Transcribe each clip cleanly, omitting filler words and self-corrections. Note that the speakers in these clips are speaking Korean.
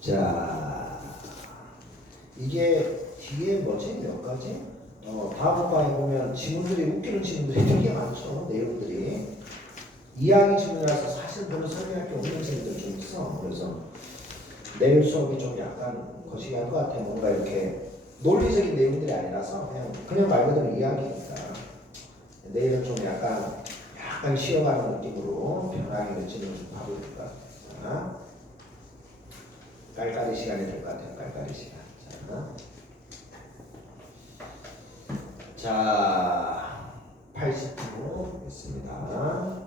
자, 이게 뒤에 뭐지? 몇 가지? 다음 과에 보면 지문들이 웃기는 지문들이 되게 많죠. 내용들이. 이야기 지문이라서 사실 별로 설명할 게 없는 지문들 좀 있어. 그래서 내일 수업이 좀 약간 거시기한 것 같아. 뭔가 이렇게 논리적인 내용들이 아니라서 그냥 말 그대로 이야기니까. 내일은 좀 약간 쉬어가는 느낌으로 편하게 지문을 좀 봐볼까. 자. 깔깔이 시간이 될 것 같아요. 깔깔이 시간. 자, 80분 있습니다.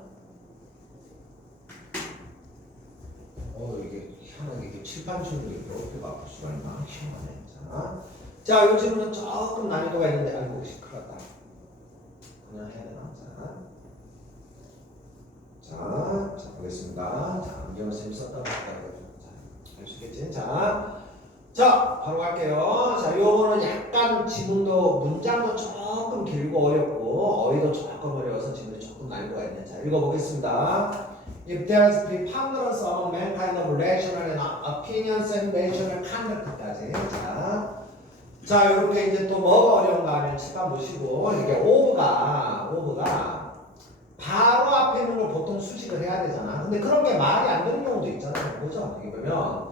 이게 희한하게 이게 칠판줄로 이렇게 바꿀 수가 있나? 희한하네. 자, 이 질문은 조금 난이도가 있는데, 아이고, 혹시 큰일 났다. 그냥 해야 되나? 자, 보겠습니다. 자, 안경을 쌤 썼다고 할까요? 할 수 있겠지? 자, 바로 갈게요. 자, 요거는 약간 지문도 문장도 조금 길고 어렵고 어휘도 조금 어려워서 지문이 조금 난이도가 있네. 자, 읽어보겠습니다. If there is preponderance among mankind of rational and opinions and rational conduct까지. 자, 이렇게 이제 또 뭐가 어려운가 하면 칠판 보시고 이게 오브가 바로 앞에 있는 걸 보통 수식을 해야 되잖아. 근데 그런 게 말이 안 되는 경우도 있잖아요. 보죠. 이게 보면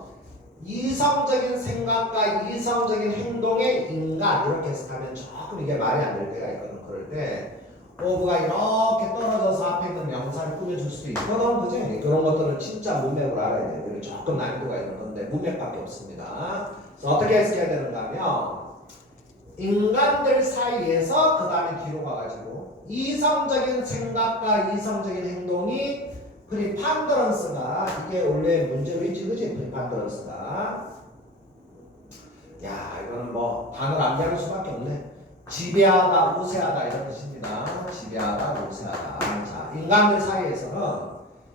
이성적인 생각과 이성적인 행동의 인간 이렇게 해석하면 조금 이게 말이 안 될 때가 있거든. 그럴 때 오브가 이렇게 떨어져서 앞에 있는 명사를 꾸며줄 수도 있거든. 그지? 그런 것들은 진짜 문맥을 알아야 돼요. 그리고 조금 난이도가 있는 건데 문맥밖에 없습니다. 그래서 어떻게 해석해야 되는가 하면 인간들 사이에서 그 다음에 뒤로 가가지고 이성적인 생각과 이성적인 행동이 프리판더런스가 이게 원래 문제로 있지 그지? 프리판더런스가 야 이거는 뭐 단어를 안 배울 수밖에 없네. 지배하다 우세하다 이런 뜻입니다. 지배하다 우세하다. 자, 인간들 사이에서는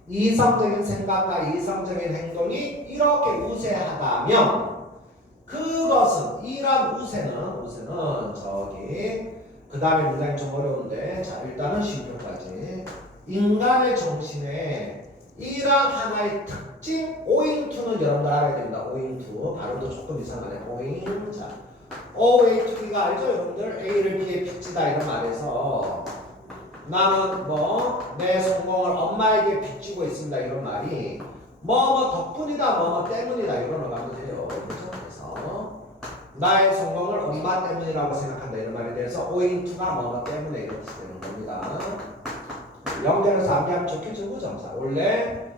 이성적인 생각과 이성적인 행동이 이렇게 우세하다면 그것은 이런 우세는 저기 그 다음에 문장이 좀 어려운데 자 일단은 쉼표까지 인간의 정신에 이런 하나의 특징 owing to는 여러분들 알아야 됩니다. owing to 발음도 조금 이상하네. owing 자 owing to가 알죠 여러분들? A를 B에 빚지다 이런 말에서 나는 뭐 내 성공을 엄마에게 빚지고 있습니다 이런 말이 뭐 덕분이다 뭐 때문이다 이런 거 하면 돼요. 그렇죠? 그래서 나의 성공을 엄마 때문이라고 생각한다 이런 말에 대해서 owing to가 뭐 때문에 이렇게 되는 겁니다. 연결해서 암기하면 좋겠죠. 그죠? 자, 원래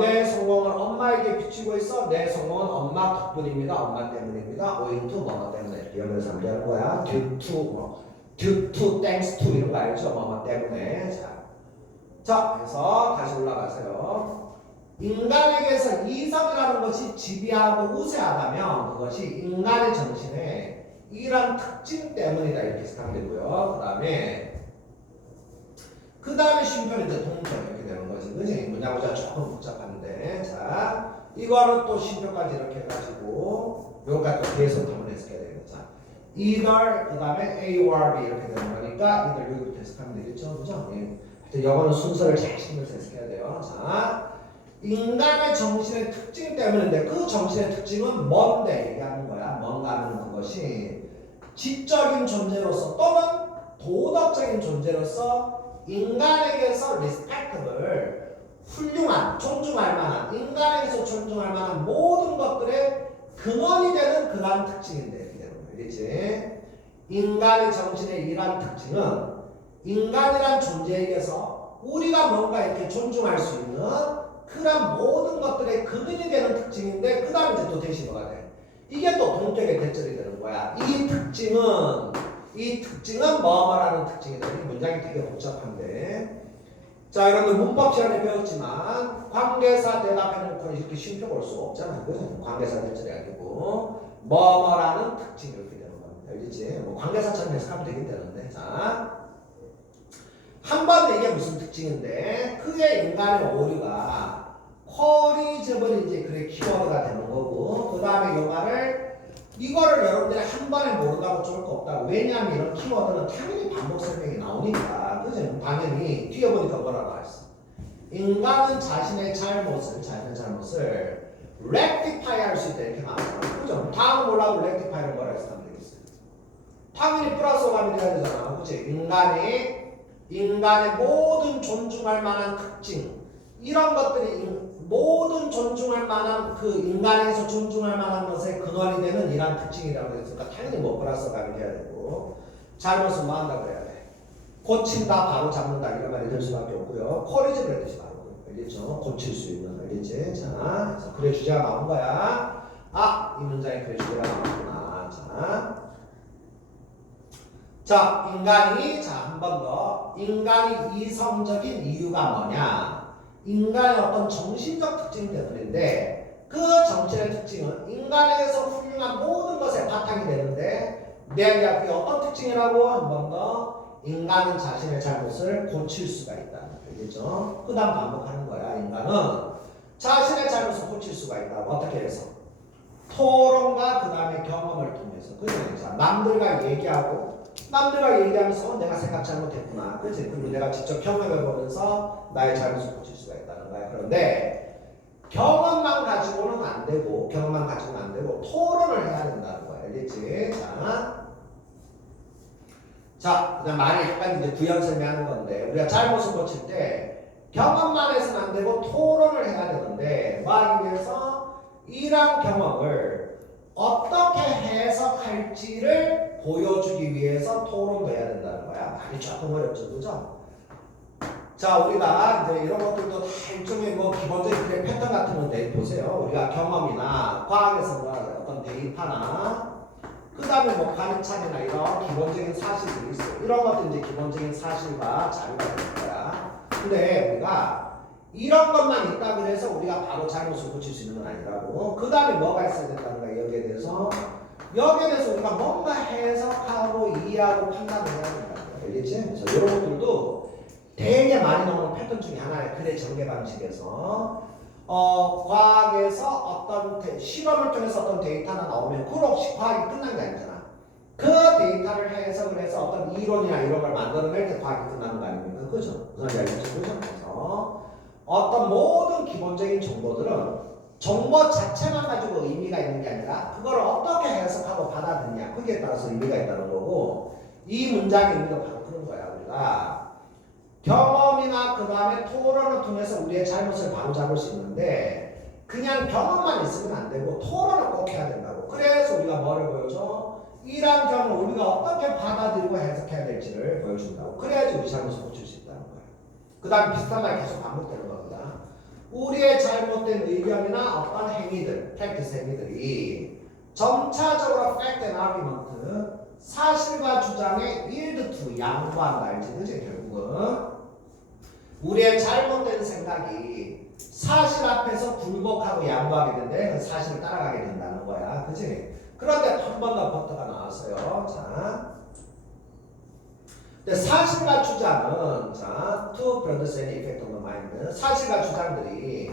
내 성공을 엄마에게 비추고 있어. 내 성공은 엄마 덕분입니다. 엄마 때문입니다. owing to 뭐 때문에 이렇게 연결해서 암기하는 거야. due to, thanks to 이런 거 알죠? 뭐 때문에. 자, 그래서 다시 올라가세요. 인간에게서 이성이라는 것이 지배하고 우세하다면 그것이 인간의 정신에 이런 특징 때문이다 이렇게 생각하면 되고요. 그 다음에 쉼표는 이제 동전 이렇게 되는 거지. 그지? 문장구조가 조금 복잡한데. 자, 이거는 또 쉼표까지 이렇게 해가지고 요거까지 또 계속 한번 해석해야 되겠다. 자, either 그 다음에 A or B 이렇게 되는 거니까 either 여기부터 해석하면 되겠죠. 그죠? 하여튼 요거는 순서를 잘 신경써 해석해야 돼요. 자, 인간의 정신의 특징 때문인데 그 정신의 특징은 뭔데 얘기하는 거야. 뭔가 하는 그것이 지적인 존재로서 또는 도덕적인 존재로서 인간에게서 리스펙트를 훌륭한, 존중할 만한, 인간에게서 존중할 만한 모든 것들의 근원이 되는 그러한 특징인데 이렇게 되는 거예요. 알겠지? 인간의 정신의 이러한 특징은 인간이란 존재에게서 우리가 뭔가 이렇게 존중할 수 있는 그런 모든 것들의 근원이 되는 특징인데 그 다음에 이제 또 대시 뭐가 돼? 이게 또 동격의 대절이 되는 거야. 이 특징은 뭐 말하는 특징이다. 이 문장이 되게 복잡한데. 자, 여러분들 문법 시간에 배웠지만 관계사 대답해놓고 이렇게 쉼표 볼 수가 없잖아요. 그죠? 관계사 대절이 아니고 뭐라는 특징 이렇게 되는 겁니다. 알겠지? 뭐 관계사처럼 해석하면 되긴 되는데. 자, 한 번 이게 무슨 특징인데 크게 인간의 오류가 쿼리즈블이 이제 그래 키워드가 되는 거고 그 다음에 이 말을 이거를 여러분들이 한 번에 모른다고 좋을 거 없다고. 왜냐하면 이런 키워드는 당연히 반복 설명이 나오니까. 그죠? 당연히 뒤에 보니까 뭐라고 했어. 인간은 자신의 잘못을 rectify 할 수 있다 이렇게 말하잖아. 그죠? 다음은 몰라도 rectify를 뭐라 해서 하면 되겠어요. 당연히 플러스 오감이 돼야 되잖아. 그치? 인간의 모든 존중할 만한 특징 이런 것들이 모든 존중할 만한 그 인간에서 존중할 만한 것에 근원이 되는 이러한 특징이라고 했으니까 당연히 뭐 플러스 오감이 돼야 되고 잘못은 뭐 한다고 해야 돼? 고친다 바로 잡는다 이런 말이 될 수밖에 없고요. 코리즈를 뜻이 바로 알겠죠? 고칠 수 있는 알겠지? 자, 그래서 그래 주제가 나온 거야. 아, 이 문장에 그래 주제가 나왔구나. 자, 인간이 한 번 더 인간이 이성적인 이유가 뭐냐? 인간의 어떤 정신적 특징 때문인데 그 정신의 특징은 인간에게서 훌륭한 모든 것의 바탕이 되는데 내가 그게 어떤 특징이라고 한 번 더 인간은 자신의 잘못을 고칠 수가 있다. 알겠죠? 그 다음 반복하는 거야. 인간은 자신의 잘못을 고칠 수가 있다고. 어떻게 해서? 토론과 그 다음에 경험을 통해서. 그죠? 남들과 얘기하면서 내가 생각 잘못했구나. 그치? 그리고 내가 직접 경험해보면서 나의 잘못을 고칠 수가 있다는 거야. 그런데 경험만 가지고는 안 되고 토론을 해야 된다는 거야. 알겠지? 자, 그냥 말을 약간 이제 구현설명 하는 건데, 우리가 잘못을 고칠 때, 경험만 해서는 안 되고 토론을 해야 되는데, 뭐 하기 위해서 이러한 경험을 어떻게 해석할지를 보여주기 위해서 토론도 해야 된다는 거야. 말이 조금 어렵죠, 그죠? 자, 우리가 이제 이런 것들도 다 일종의 뭐 기본적인 그래 패턴 같은 건데, 보세요. 우리가 경험이나 과학에서 어떤 데이터나 그 다음에 뭐 가능창이나 이런 기본적인 사실들이 있어요. 이런 것도 이제 기본적인 사실과 자료가 될 거야. 근데 우리가 이런 것만 있다 그래서 우리가 바로 잘못을 고칠 수 있는 건 아니라고. 그 다음에 뭐가 있어야 된다는 거야. 여기에 대해서 우리가 뭔가 해석하고 이해하고 판단을 해야 된다는 거야. 알겠지? 그래서 이런 것들도 되게 많이 나오는 패턴 중에 하나의 글의 전개 방식에서 과학에서 어떤 실험을 통해서 어떤 데이터가 나오면 그걸 혹시 과학이 끝난 게 아니잖아. 그 데이터를 해석을 해서 어떤 이론이나 이런 걸 만들어낼 때 과학이 끝나는 거 아닙니까? 그죠? 무슨 말인지 알겠죠? 그래서 어떤 모든 기본적인 정보들은 정보 자체만 가지고 의미가 있는 게 아니라 그걸 어떻게 해석하고 받아들이냐 그게 따라서 의미가 있다는 거고 이 문장의 의미가 바로 그런 거야. 우리가 경험이나 그 다음에 토론을 통해서 우리의 잘못을 바로잡을 수 있는데 그냥 경험만 있으면 안 되고 토론을 꼭 해야 된다고. 그래서 우리가 뭐를 보여줘? 이러한 경험을 우리가 어떻게 받아들이고 해석해야 될지를 보여준다고. 그래야지 우리 잘못을 고칠 수 있다는 거야. 그 다음 비슷한 말 계속 반복되는 겁니다. 우리의 잘못된 의견이나 어떤 행위들, 프랙티스 행위들이 점차적으로 fact and argument, 사실과 주장에 yield to, 양보한다. 알지? 그치? 결국은 우리의 잘못된 생각이 사실 앞에서 굴복하고 양보하게 되는데 그 사실을 따라가게 된다는 거야. 그치? 그런데 한 번 더 버터가 나왔어요. 자, 근데 사실과 주장은 to produce any effect on the mind. 사실과 주장들이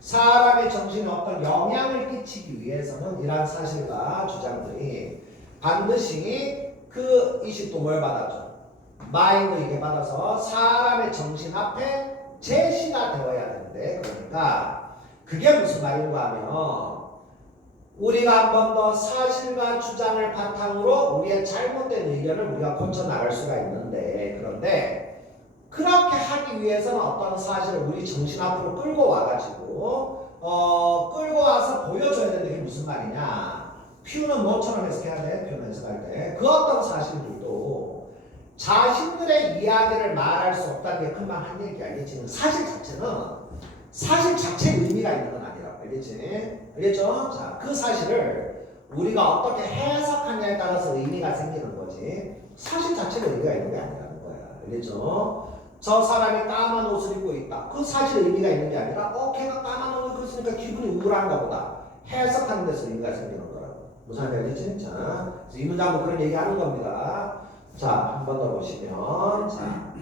사람의 정신에 어떤 영향을 끼치기 위해서는 이러한 사실과 주장들이 반드시 그 이식도 뭘 받아줘? 마인드 이게 받아서 사람의 정신 앞에 제시가 되어야 되는데 그러니까 그게 무슨 말인가 하면 우리가 한 번 더 사실과 주장을 바탕으로 우리의 잘못된 의견을 우리가 고쳐나갈 수가 있는데 그런데 그렇게 하기 위해서는 어떤 사실을 우리 정신 앞으로 끌고 와가지고 끌고 와서 보여줘야 되는 게 무슨 말이냐 퓨는 뭐처럼 해석해야 돼? 퓨는 해석할 때 그 어떤 사실들도 자신들의 이야기를 말할 수 없다는 게 금방 한 얘기 알겠지? 사실 자체의 의미가 있는 건 아니라고 알겠지? 알겠죠? 자, 그 사실을 우리가 어떻게 해석하냐에 따라서 의미가 생기는 거지 사실 자체가 의미가 있는 게 아니라는 거야. 알겠죠? 저 사람이 까만 옷을 입고 있다. 그 사실 의미가 있는 게 아니라 걔가 까만 옷을 입고 있으니까 기분이 우울한가 보다. 해석하는 데서 의미가 생기는 거라고. 무슨 말이지? 자, 그래서 이 문장도 그런 얘기하는 겁니다. 자, 한 번 더 보시면, 자,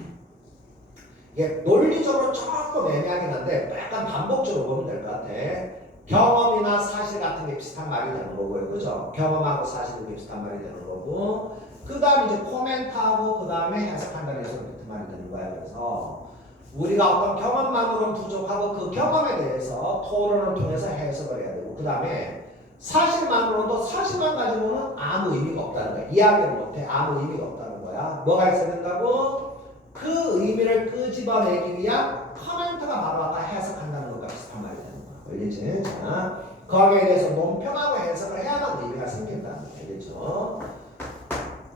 이게 논리적으로 조금 애매하긴 한데 약간 반복적으로 보면 될 것 같아. 경험이나 사실 같은 게 비슷한 말이 되는 거고요, 그죠? 경험하고 사실은 비슷한 말이 되는 거고, 그 다음 이제 코멘트하고 그 다음에 해석한다는 해석은 같은 말이 되는 거야. 그래서 우리가 어떤 경험만으로는 부족하고 그 경험에 대해서 토론을 통해서 해석을 해야 되고, 그 다음에 사실만으로도 사실만 가지고는 아무 의미가 없다는 거야. 이야기를 못해. 아무 의미가 없다는 거야. 뭐가 있어야 된다고? 그 의미를 끄집어내기 위한 커멘트가 바로 아까 해석한다는 것과 비슷한 말이 되는 거야. 알겠지? 자, 거기에 대해서 논평하고 해석을 해야만 의미가 생긴다는 거야. 알겠죠?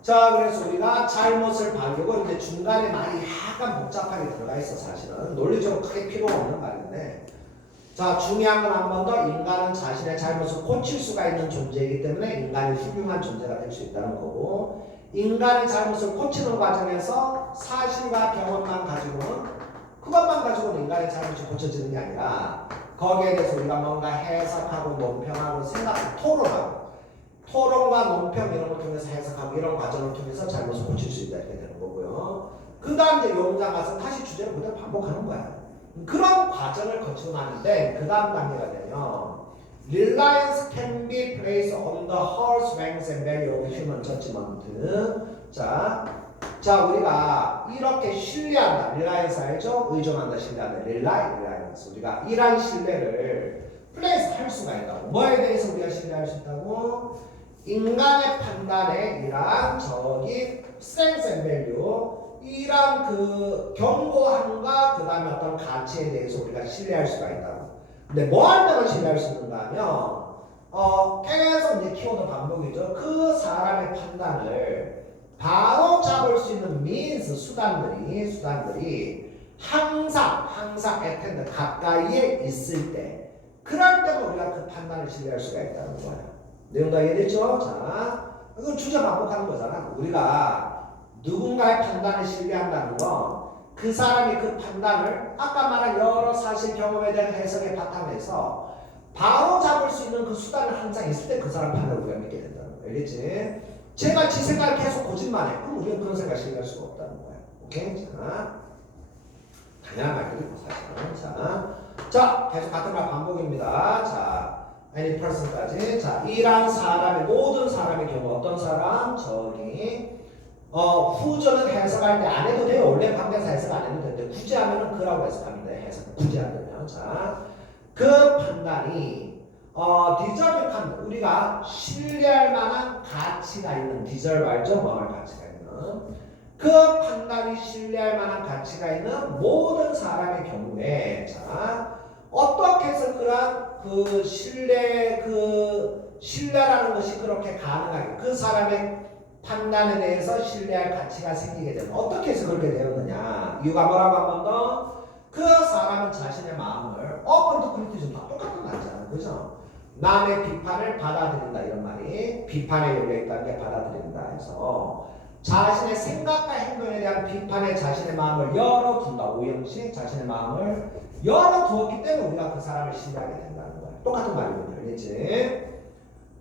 자, 그래서 우리가 잘못을 바르고 이제 중간에 말이 약간 복잡하게 들어가 있어. 사실은 논리적으로 크게 필요가 없는 말인데, 자, 중요한 건 한 번 더 인간은 자신의 잘못을 고칠 수가 있는 존재이기 때문에 인간이 훌륭한 존재가 될 수 있다는 거고, 인간의 잘못을 고치는 과정에서 사실과 경험만 가지고는, 그것만 가지고는 인간의 잘못이 고쳐지는 게 아니라 거기에 대해서 우리가 뭔가 해석하고 논평하고 생각하고 토론하고, 토론과 논평 이런 걸 통해서 해석하고 이런 과정을 통해서 잘못을 고칠 수 있다 이렇게 되는 거고요. 그 다음 이제 용장 가서 다시 주제를 그대로 반복하는 거야. 그런 과정을 거치고 나는데 그 다음 단계가 되면 Reliance can be placed on the whole strength and value of human judgment. 자, 우리가 이렇게 신뢰한다. Reliance 알죠? 의존한다, 신뢰한다. Reliance. 우리가 이러한 신뢰를 place 할 수가 있다고. 뭐에 대해서 우리가 신뢰할 수 있다고? 인간의 판단에 이러한 저기 strength and value, 이런 그 경고함과 그 다음에 어떤 가치에 대해서 우리가 신뢰할 수가 있다고. 근데 뭐 할 때만 신뢰할 수 있는가 하면 계속 이제 키워드 반복이죠. 그 사람의 판단을 바로 잡을 수 있는 means, 수단들이 항상 attend, 가까이에 있을 때, 그럴 때만 우리가 그 판단을 신뢰할 수가 있다는 거야. 내용 다 이해됐죠? 자, 이건 주제 반복하는 거잖아. 우리가 누군가의 판단을 신뢰한다는 건 그 사람이 그 판단을 아까 말한 여러 사실 경험에 대한 해석의 바탕에서 바로 잡을 수 있는 그 수단을 항상 있을 때 그 사람 판단을 우리가 믿게 된다는 거야. 알겠지? 제가 지 생각을 계속 거짓말해. 그럼 우리는 그런 생각을 신뢰할 수가 없다는 거야. 오케이? 자, 당연한 말들이고 사실은. 자, 계속 같은 말 반복입니다. 자, any person까지. 자, 이란 사람의 모든 사람의 경우 어떤 사람? 저기 후전은 해석할 때 안 해도 돼요. 원래 관계사 해석 안 해도 되는데 굳이 하면은 그라고 해석하면 돼. 해석 굳이 안 되면. 자, 그 판단이 디저브한 우리가 신뢰할 만한 가치가 있는 디저브 알죠? 뭐할 가치가 있는 그 판단이 신뢰할 만한 가치가 있는 모든 사람의 경우에 자 어떻게 해서 그런 그 신뢰라는 것이 그렇게 가능하게 그 사람의 판단에 대해서 신뢰할 가치가 생기게 되는 어떻게 해서 그렇게 되었느냐 이유가 뭐라고 한 번 더 그 사람은 자신의 마음을 open to criticism 다 똑같은 말이잖아 그죠? 남의 비판을 받아들인다 이런 말이 비판에 열려있다는 게 받아들인다 해서 자신의 생각과 행동에 대한 비판에 자신의 마음을 열어둔다 오형식 자신의 마음을 열어두었기 때문에 우리가 그 사람을 신뢰하게 된다는 거야 똑같은 말이군요 알겠지?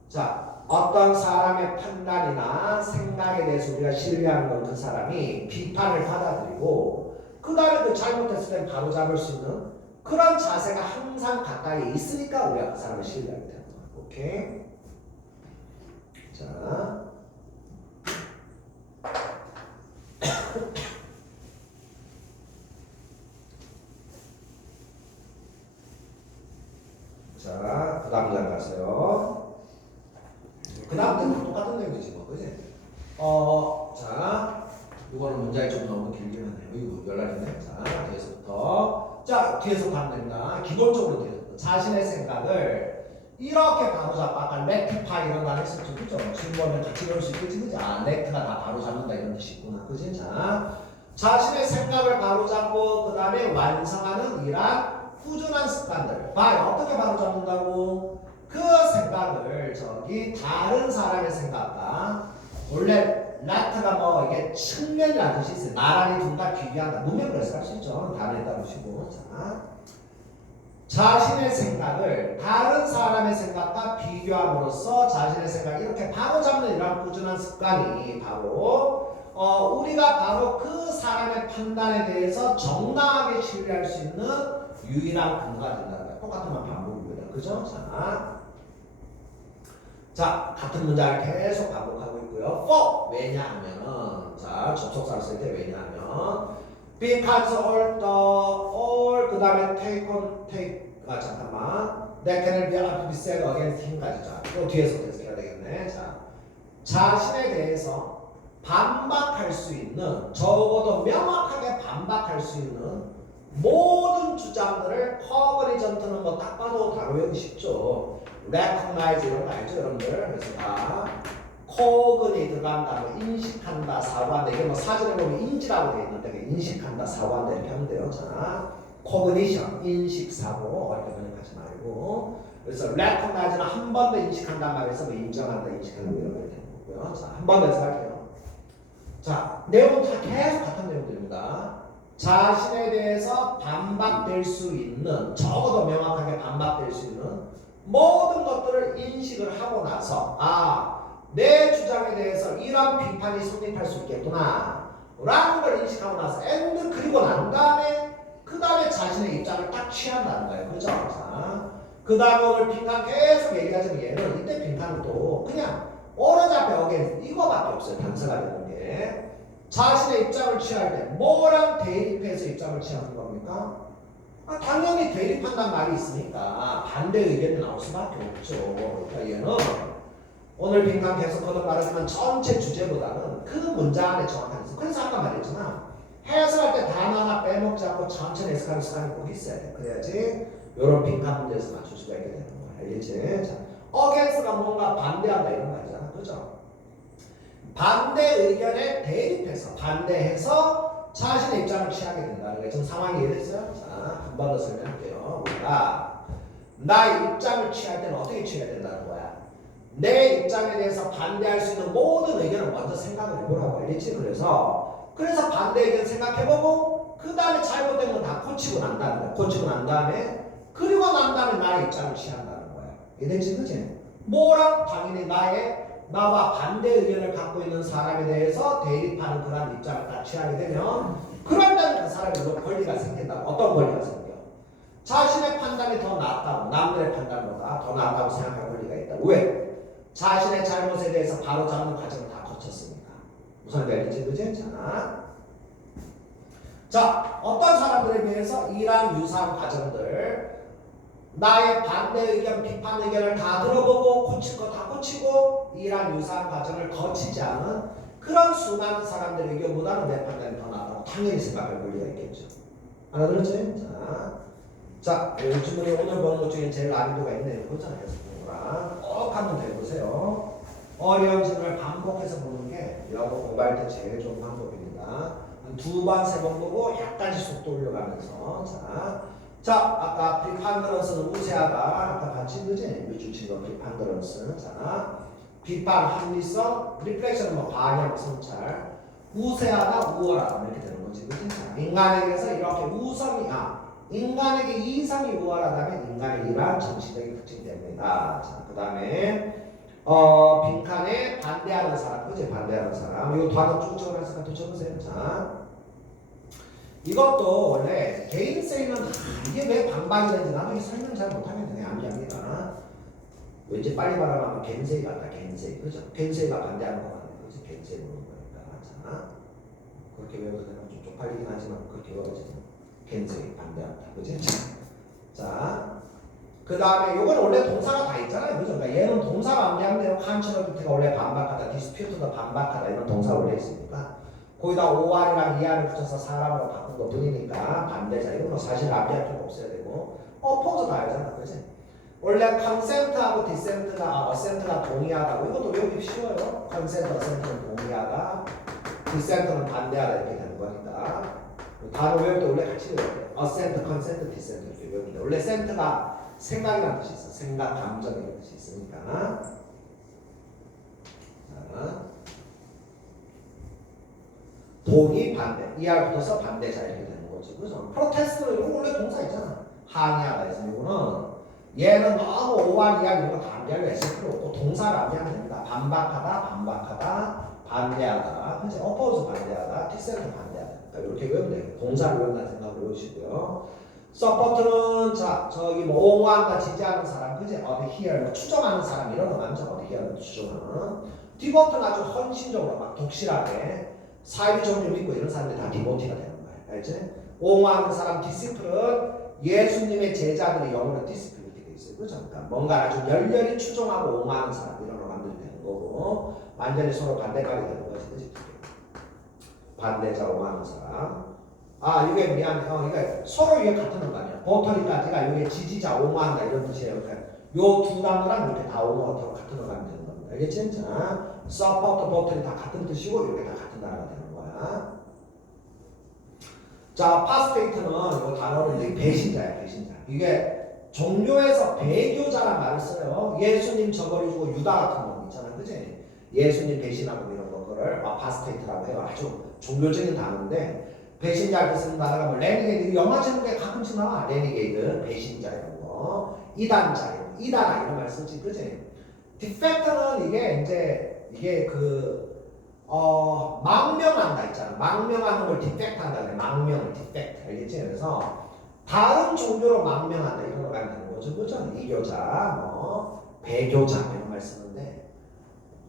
자 어떤 사람의 판단이나 생각에 대해서 우리가 신뢰하는 건 그 사람이 비판을 받아들이고 그 다음에 그 잘못했을 때 바로 잡을 수 있는 그런 자세가 항상 가까이에 있으니까 우리가 그 사람을 신뢰하게 되는 거야. 오케이? 자. 자, 그 다음 장 가세요. 그 다음 장은 똑같은 내용이지 뭐, 그지? 자, 이거는 문장이 좀 너무 길긴 하네요. 이거 연락이네. 자, 뒤에서부터. 자, 뒤에서 가면 됩니다. 기본적으로 뒤에서부터. 자신의 생각을 이렇게 바로잡아. 아까 렉티파 이런 단어 했었죠. 그죠? 질문을 같이 배울 수 있겠지, 그지? 아, 렉트가 다 바로잡는다 이런 뜻이 있구나. 그지? 자, 자신의 생각을 바로잡고, 그 다음에 완성하는 이러한 꾸준한 습관들. 어떻게 바로잡는다고? 그 생각을 저기 다른 사람의 생각과 원래 라트가 뭐 이게 측면이라는 뜻이 있어요. 나란히 둔다, 비교한다. 문맥으로 해석할 수 있죠. 단어에 따르시고. 자, 자신의 생각을 다른 사람의 생각과 비교함으로써 자신의 생각을 이렇게 바로잡는 이런 꾸준한 습관이 바로 우리가 바로 그 사람의 판단에 대해서 정당하게 신뢰할 수 있는 유일한 근거가 된다는 거야. 똑같은 말 반복입니다. 그죠? 자, 같은 문장을 계속 반복하고 있고요. for 왜냐하면은 자 접속사를 쓸 때 왜냐하면 because all 그 다음에 take 잠깐만 that can be said against him까지 자 또 뒤에서 계속해야 되겠네. 자 자신에 대해서 반박할 수 있는 적어도 명확하게 반박할 수 있는 모든 주장들을 커버리전트는 뭐 딱 봐도 다 외우기 쉽죠. recognize 이런 거 알죠 여러분들? 그래서 다 코근이 들어간 다음에 인식한다, 사고한다. 이게 뭐 사진에 보면 인지라고 돼 있는데 인식한다, 사고한다 이렇게 하면 돼요. 자, 코그니션, 인식, 사고 이렇게 번역하지 말고. 그래서 recognize는 한 번 더 인식한단 말에서 뭐 인정한다, 인식한다 이런 거 되는 거고요. 자, 한 번 더 해석할게요. 자, 내용은 다 계속 같은 내용들입니다. 자신에 대해서 반박될 수 있는, 적어도 명확하게 반박될 수 있는 모든 것들을 인식을 하고 나서 내 주장에 대해서 이런 비판이 성립할 수 있겠구나 라는 걸 인식하고 나서 그리고 난 다음에 그 다음에 자신의 입장을 딱 취한다는 거예요. 그죠? 자, 그 다음에 오늘 빈칸 계속 얘기하자면 얘는 이때 빈칸은 또 그냥 오른잡에 어게 이거밖에 없어요. 단서가 되는 게 자신의 입장을 취할 때 뭐랑 대립해서 입장을 취하는 겁니까? 당연히 대립한다는 말이 있으니까 반대 의견이 나올 수밖에 없죠. 그러니까 얘는 오늘 빈칸 계속 거듭 말하지만 전체 주제보다는 그 문장 안에 정확한 있어. 그래서 아까 말했잖아. 해석할 때 단어 하나 빼먹지 않고 천천히 해석하는 습관이 꼭 있어야 돼. 그래야지 이런 빈칸 문제에서 맞출 수가 있게 되는 거야. 알겠지? 자, against가 뭔가 반대한다 이런 말이잖아. 그죠? 반대 의견에 대립해서 반대해서 자신의 입장을 취하게 된다는 거예요. 지금 상황이 이해됐어요? 자, 한 번 더 설명할게요. 우리가 나의 입장을 취할 때는 어떻게 취해야 된다는 거야? 내 입장에 대해서 반대할 수 있는 모든 의견을 먼저 생각을 해보라고 알겠지? 그래서 반대 의견 생각해보고 그 다음에 잘못된 건 다 고치고 난 다음에 그리고 난 다음에 나의 입장을 취한다는 거야. 이해됐지? 그치? 뭐랑? 당연히 나와 반대 의견을 갖고 있는 사람에 대해서 대립하는 그런 입장을 딱 취하게 되면 그럴 때는 그 사람이 권리가 생긴다고. 어떤 권리가 생겨? 자신의 판단이 더 낫다고, 남들의 판단보다 더 낫다고 생각할 권리가 있다. 왜? 자신의 잘못에 대해서 바로잡는 과정을 다 거쳤으니까. 무슨 말인지 그지? 자, 어떤 사람들에 비해서 이러한 유사한 과정들 나의 반대 의견, 비판 의견을 다 들어보고 고칠 거 다 고치고 이러한 유사한 과정을 거치지 않은 그런 수많은 사람들의 의견보다는 내 판단이 더 낫다고 당연히 생각할 권리가 있겠죠. 알아들었지? 자, 이 질문이 오늘 보는 것 중에 제일 난이도가 있네요. 그렇잖아요. 꼭 한번 해보세요. 어려운 질문을 반복해서 보는 게 영어 공부할 때 제일 좋은 방법입니다. 한 두 번, 세 번 보고 약간씩 속도 올려가면서 자, 아까 프리판더런스는 우세하다. 아까 같이 그지? 밑줄 친 거 프리판더런스. 자, 비판, 합리성, 리플렉션은 뭐 반영, 성찰. 우세하다, 우월하다 이렇게 되는 거지. 그지? 인간에게서 이렇게 인간에게 이상이 우월하다면 인간의 이러한 정신적인 특징이 됩니다. 자, 그 다음에 빈칸에 반대하는 사람, 그지? 반대하는 사람. 이거 단어 쭉 적어놨으니까 또 적으세요. 자, 이것도 원래 개인세는 이게 왜 반박이 되는지 나중에 설명 잘 못하면 그냥 암기합니다. 왠지 빨리 말하면 겐세이 같다. 겐세이, 그죠? 겐세이가 반대하는 거 같네, 그지? 겐세이 보는 거니까. 자, 그렇게 외워도 되면 좀 쪽팔리긴 하지만 그렇게 외워야지. 겐세이 반대한다, 그지? 자, 그 다음에 요건 원래 동사가 다 있잖아요, 그죠? 그러니까 얘는 동사가 암기하면 칸처럼가 원래 반박하다, 디스퓨트도 반박하다 이런 동사가 원래 있으니까 거기다 OR이랑 ER을 붙여서 사람으로 바꾼 것 뿐이니까 반대자 이건 뭐 사실 암기할 필요 없어야 되고 포즈 다 알잖아, 그지? 원래 컨센트하고 디센트가 어센트가 동의하다고 이것도 외우기 쉬워요. 컨센트, 어센트는 동의하다, 디센트는 반대하다 이렇게 되는 거니까 단어 외울 때 원래 같이 외워야 돼요. 어센트, 컨센트, 디센트 이렇게 외우는데 원래 센트가 생각이라는 뜻이 있어. 생각, 감정이라는 뜻이 있으니까. 자, 동의, 반대. ER 붙어서 반대자 이렇게 되는 거죠. 그죠? 프로테스트 이거 원래 동사 있잖아. 항의하다 해서 이거는 얘는 너무 오한 이야기 이런 거다 암기하려 했을 필요 없고 동사를 암기하면 됩니다. 반박하다, 반대하다, 그치? oppose 반대하다, dissent 반대하다. 이렇게 외우면 돼요. 동사를 외운다는 생각으로 외우시고요. support는 자 저기 뭐 옹호한다, 지지하는 사람, 그치? adhere 뭐 추종하는 사람 이런 거 많죠. adhere 추종하는. devote는 아주 헌신적으로 막 독실하게 사회비 종류 믿고 이런 사람들이 다 devotee가 되는 거예요. 알지? 옹호하는 사람 disciple은 예수님의 제자들의 영어로 disciple 이렇게 돼 있어요. 그렇죠? 그러니까 뭔가 아주 열렬히 추종하고 옹호하는 사람 이런 거 만들면 되는 거고 완전히 서로 반대가 되는 거지. 그치? 반대자 옹호하는 사람. 아 이게 미안해. 이게 서로 이게 같은 거 아니야. 버터리까지가 이게 지지자 옹호한다 이런 뜻이에요. 그러니까 요 두 단어랑 이렇게 다 옹호하고 같은 거 가면 되는 겁니다. 알겠지? 자, 서포트, 버터리 다 같은 뜻이고 이렇게 다 같은 단어가 되는 거야. 자, 파스테이트는 이 단어는 배신자야, 배신자. 이게 종교에서 배교자란 말을 써요. 예수님 저버리고 유다 같은 거 있잖아, 그지? 예수님 배신하고 이런 거를 파스테이트라고 해요. 아주 종교적인 단어인데 배신자 그 쓰는 단어가 뭐 레니게이드 영화 제목에 가끔씩 나와. 레니게이드, 배신자 이런 거, 이단자 이단아 이런 말 쓰지, 그지? 디펙터는 이게 망명한다 있잖아. 망명하는 걸 디펙트 한다 그래. 망명을 디펙트. 알겠지? 그래서 다른 종교로 망명한다 이런 거 가면 되는 거죠. 그죠? 이교자, 뭐 배교자 이런 말 쓰는데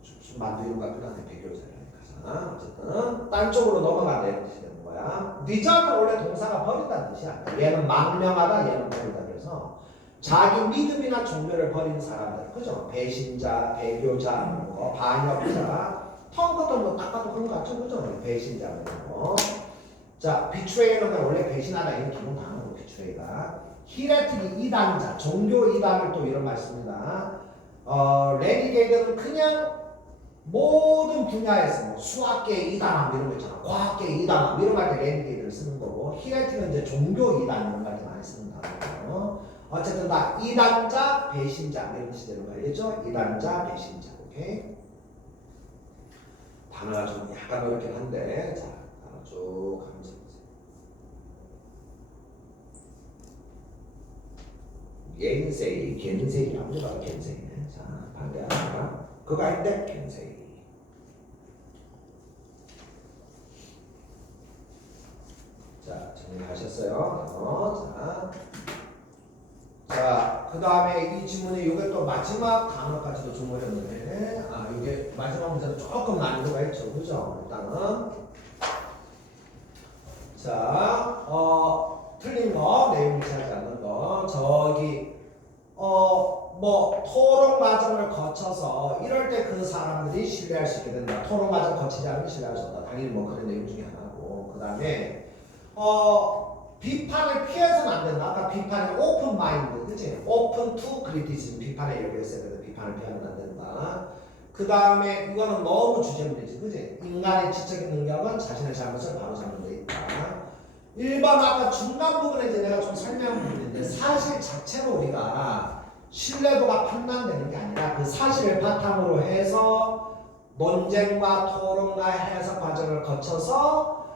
무슨 만두 이런 거 같긴 한데 배교자라니까. 어쨌든 딴 쪽으로 넘어간다 이런 뜻이 되는 거야. 니자는 원래 동사가 버린다는 뜻이야. 얘는 망명하다, 얘는 버린다. 그래서 자기 믿음이나 종교를 버리는 사람들, 그죠? 배신자, 배교자, 뭐 반역자. 처음 것도 뭐 닦아도 그런 거 같죠? 그죠? 배신자는 거. 자, 비트레이는 원래 배신하다 이런 기본 단어고 비트레이가. 히레틱이 이단자, 종교 이단을 또 이런 말 씁니다. 레니게이드는 그냥 모든 분야에서 뭐 수학계 이단함 이런 거 있잖아. 과학계 이단함 이런 말 때 레니게이드를 쓰는 거고 히레틱은 이제 종교 이단 이런 말 때 많이 쓰는 단어예요. 어쨌든 다 이단자, 배신자 이런 뜻이 되는 거 알겠죠? 이단자, 배신자. 오케이? 단어가 좀 약간 어렵긴 한데 자 단어 쭉 가면서 옌세이, 겐세이 아무도 봐도 겐세이네. 자 반대하다가 그거 아닌데 겐세이. 자 정리하셨어요? 자, 그 다음에 이 지문에 이게 또 마지막 단어까지도 좀 어렵는데, 이게 마지막 문제는 조금 난이도가 있죠, 그죠? 일단은. 자, 틀린 거, 내용 무시하지 않는 거, 뭐, 토론 과정을 거쳐서 이럴 때 그 사람들이 신뢰할 수 있게 된다. 토론 과정 거치지 않으면 신뢰할 수 없다. 당연히 뭐 그런 내용 중에 하나고, 그 다음에, 비판을 피해서는 안 된다. 아까 비판이 오픈 마인드, 그치? 오픈 투 크리티즘, 비판에 열려있어야 된다. 비판을 피하면 안 된다. 그 다음에 이거는 너무 주제문이지, 그치? 인간의 지적인 능력은 자신의 잘못을 바로잡는 데 있다. 1번 아까 중간 부분에 이제 내가 좀 설명한 부분인데 사실 자체로 우리가 신뢰도가 판단되는 게 아니라 그 사실을 바탕으로 해서 논쟁과 토론과 해석 과정을 거쳐서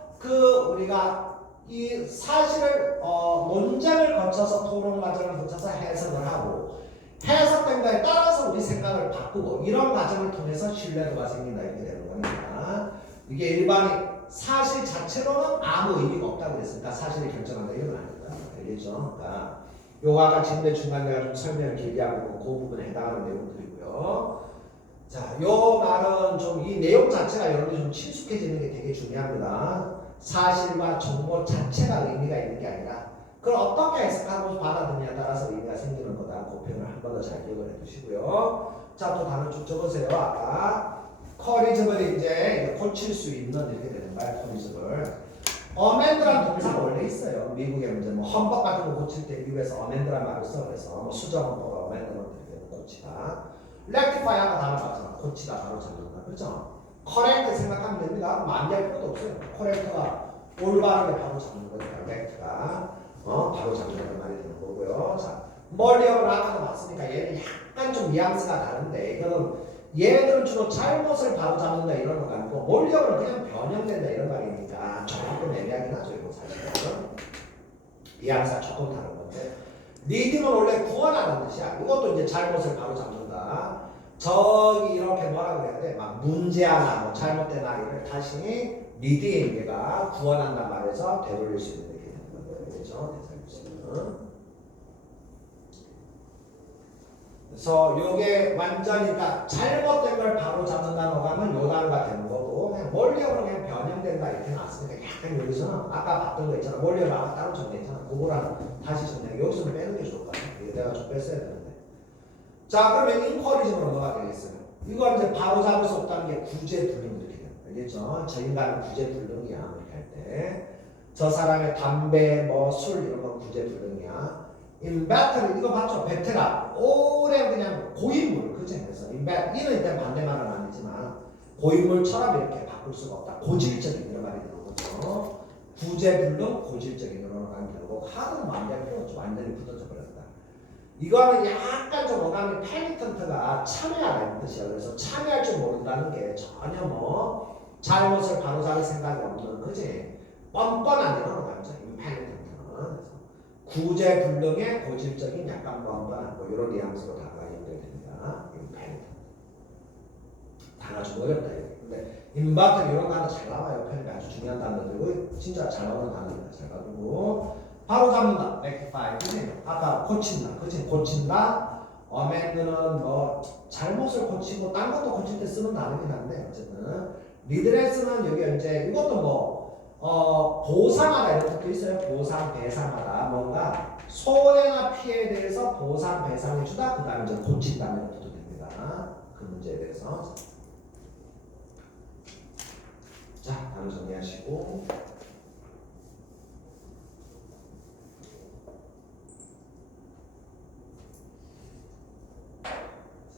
우리가 이 사실을 논쟁을 거쳐서 토론 과정을 거쳐서 해석을 하고 해석된 거에 따라서 우리 생각을 바꾸고 이런 과정을 통해서 신뢰도가 생긴다 이렇게 되는 겁니다. 이게 일반이 사실 자체로는 아무 의미가 없다고 그랬으니까 사실이 결정한다 이건 아니다. 알겠죠? 그러니까 요거 아까 질문의 중간 내가 좀 설명을 길게 하고 그 부분에 해당하는 내용들이고요. 자, 요 말은 좀 이 내용 자체가 여러분이 좀 친숙해지는 게 되게 중요합니다. 사실과 정보 자체가 의미가 있는 게 아니라 그걸 어떻게 해석하고 받아들이냐에 따라서 의미가 생기는 거다. 그 표현을 한 번 더 잘 기억을 해두시고요. 자, 또 단어 쭉 적으세요. 아까 커리즈블이 이제 고칠 수 있는 이렇게 되는 거야. 커리즈블. 어멘드란 동사가 원래 있어요. 미국에 이제 뭐 헌법 같은 거 고칠 때 미국에서 어멘드란 말을 써. 그래서 뭐 수정헌법과 어멘드먼트 이렇게 고치다. 렉티파이 아까 단어 봤잖아. 고치다 바로 잡는다. 그렇죠? 커렉트 생각하면 됩니다. 만개할 것도 없어요. 커렉트가 올바르게 바로 잡는 거니까 렉트가 바로 잡는 말이 되는 거고요. 자, 멀리업을 아까도 봤으니까 얘는 약간 좀 뉘앙스가 다른데 이거는 얘들은 주로 잘못을 바로 잡는다 이런 거 아니고 멀리업은 그냥 변형된다 이런 말이니까 조금 애매하긴 하죠. 이거 사실은 뉘앙스가 조금 다른 건데 리딩은 원래 구원하는 뜻이야. 이것도 이제 잘못을 바로 잡는다. 저기 이렇게 뭐라 그래야 돼? 막 문제하나 뭐 잘못된 아이를 다시 리딩 얘가 구원한단 말에서 되돌릴 수 있는 게 되는 거예요. 그렇죠? 대사교수는. 그래서 요게 완전히 그러니까 잘못된 걸 바로 잡는 단어가 하면 요 단어가 되는 거고 그냥 원리어로 그냥 변형된다 이렇게 나왔으니까 약간 여기서는 아까 봤던 거 있잖아. 원리어로 아까 따로 정리했잖아. 그거랑 다시 정리해. 여기서는 빼는 게 좋을 것 같아. 이거 내가 좀 뺐어야 되는데. 자 그러면 인커리즘으로 넘어가겠어요. 이거 이제 바로 잡을 수 없다는 게 구제불능 이렇게 돼요. 알겠죠? 저 인간은 구제불능이야 이렇게 할 때. 저 사람의 담배 뭐 술 이런 건 구제불능이야. 인베터를 이거 봤죠? 베테랑 오래 그냥 고인물 그치? 그래서 인베 이는 일단 반대말은 아니지만 고인물처럼 이렇게 바꿀 수가 없다. 고질적인 이런 말이 되는 거죠. 구제불능 고질적인 이런 말이 되는 거고 하드는 완전히 풀었죠. 완전히 굳어져 버렸다. 이거는 약간 좀 어감이 페니턴트가 참여하라는 뜻이야. 그래서 참여할 줄 모른다는 게 전혀 뭐 잘못을 바로잡을 생각이 없는 그지? 뻔뻔한 이런 어감이죠. 페니턴트는. 구제불능의 고질적인 약간 뻔뻔한 뭐 이런 뉘앙스로 다가 연결됩니다. 단어 좀 어렵다 이게. 근데 인바트 이런 단어 잘 나와요. 편입이 아주 중요한 단어들고 진짜 잘 나오는 단어입니다. 잘 가지고 바로 잡는다. rectify 그지? 아까 고친다. 그지? 고친다. 어멘드는 뭐 잘못을 고치고 딴 것도 고칠 때 쓰는 단어긴 한데 어쨌든 리드레스는 여기 이제 이것도 뭐 보상하다 이런 뜻도 있어요. 보상, 배상하다. 뭔가 손해나 피해에 대해서 보상, 배상해 주다. 그 다음에 이제 고친다는 뜻도 됩니다. 그 문제에 대해서. 자, 다음 정리하시고.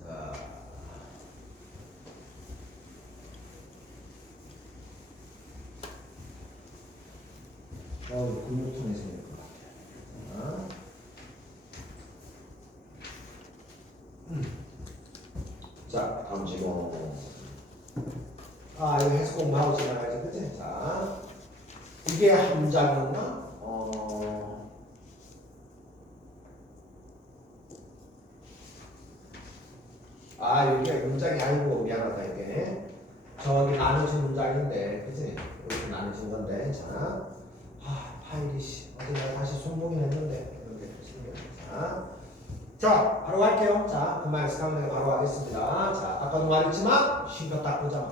자. 근육통이 생길 것 같아요. 자, 다음 질문. 이거 해석 공부하고 지나가야지, 그치? 자, 이게 함장이었나? 여기가 문장이 아니고 미안하다, 이게. 저기 나누신 문장인데, 그치? 이렇게 나누신 건데, 자. 파일이 어제 내가 다시 손보긴 했는데 이렇게 생겼네. 자, 바로 갈게요. 자, 그만 스카운딩 바로 하겠습니다. 자, 아까도 말했지만 쉼표 딱 보자.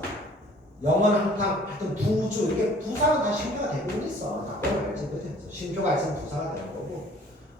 영어는 항상 하여튼 부주 이게 부사는 다 쉼표가 대부분 있어. 다 그런 거 알지, 그치? 쉼표가 있으면 부사가 되는 거고.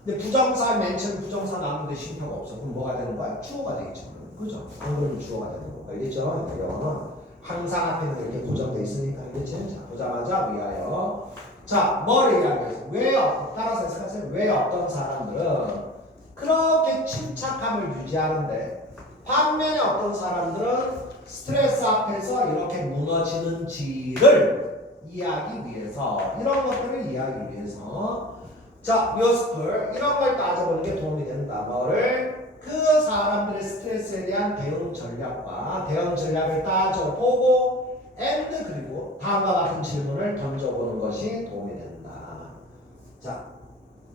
근데 부정사 맨 처음 부정사 나오는데 쉼표가 없어. 그럼 뭐가 되는 거야? 주어가 되겠죠. 그죠? 안 그러면 주어가 되는 거. 알겠죠? 영어는 항상 앞에는 이렇게 고정돼 있으니까 알겠지? 자, 보자마자 위하여. 자, 뭘 얘기하는 거예요? 따라서 생각하세요. 왜 어떤 사람들은 그렇게 침착함을 유지하는데 반면에 어떤 사람들은 스트레스 앞에서 이렇게 무너지는지를 이해하기 위해서 이런 것들을 이해하기 위해서 자, 요스플 이런 걸 따져보는 게 도움이 된다. 뭐를? 그 사람들의 스트레스에 대한 대응 전략과 대응 전략을 따져보고 and 그리고 다음과 같은 질문을 던져보는 것이 도움이 된다. 자,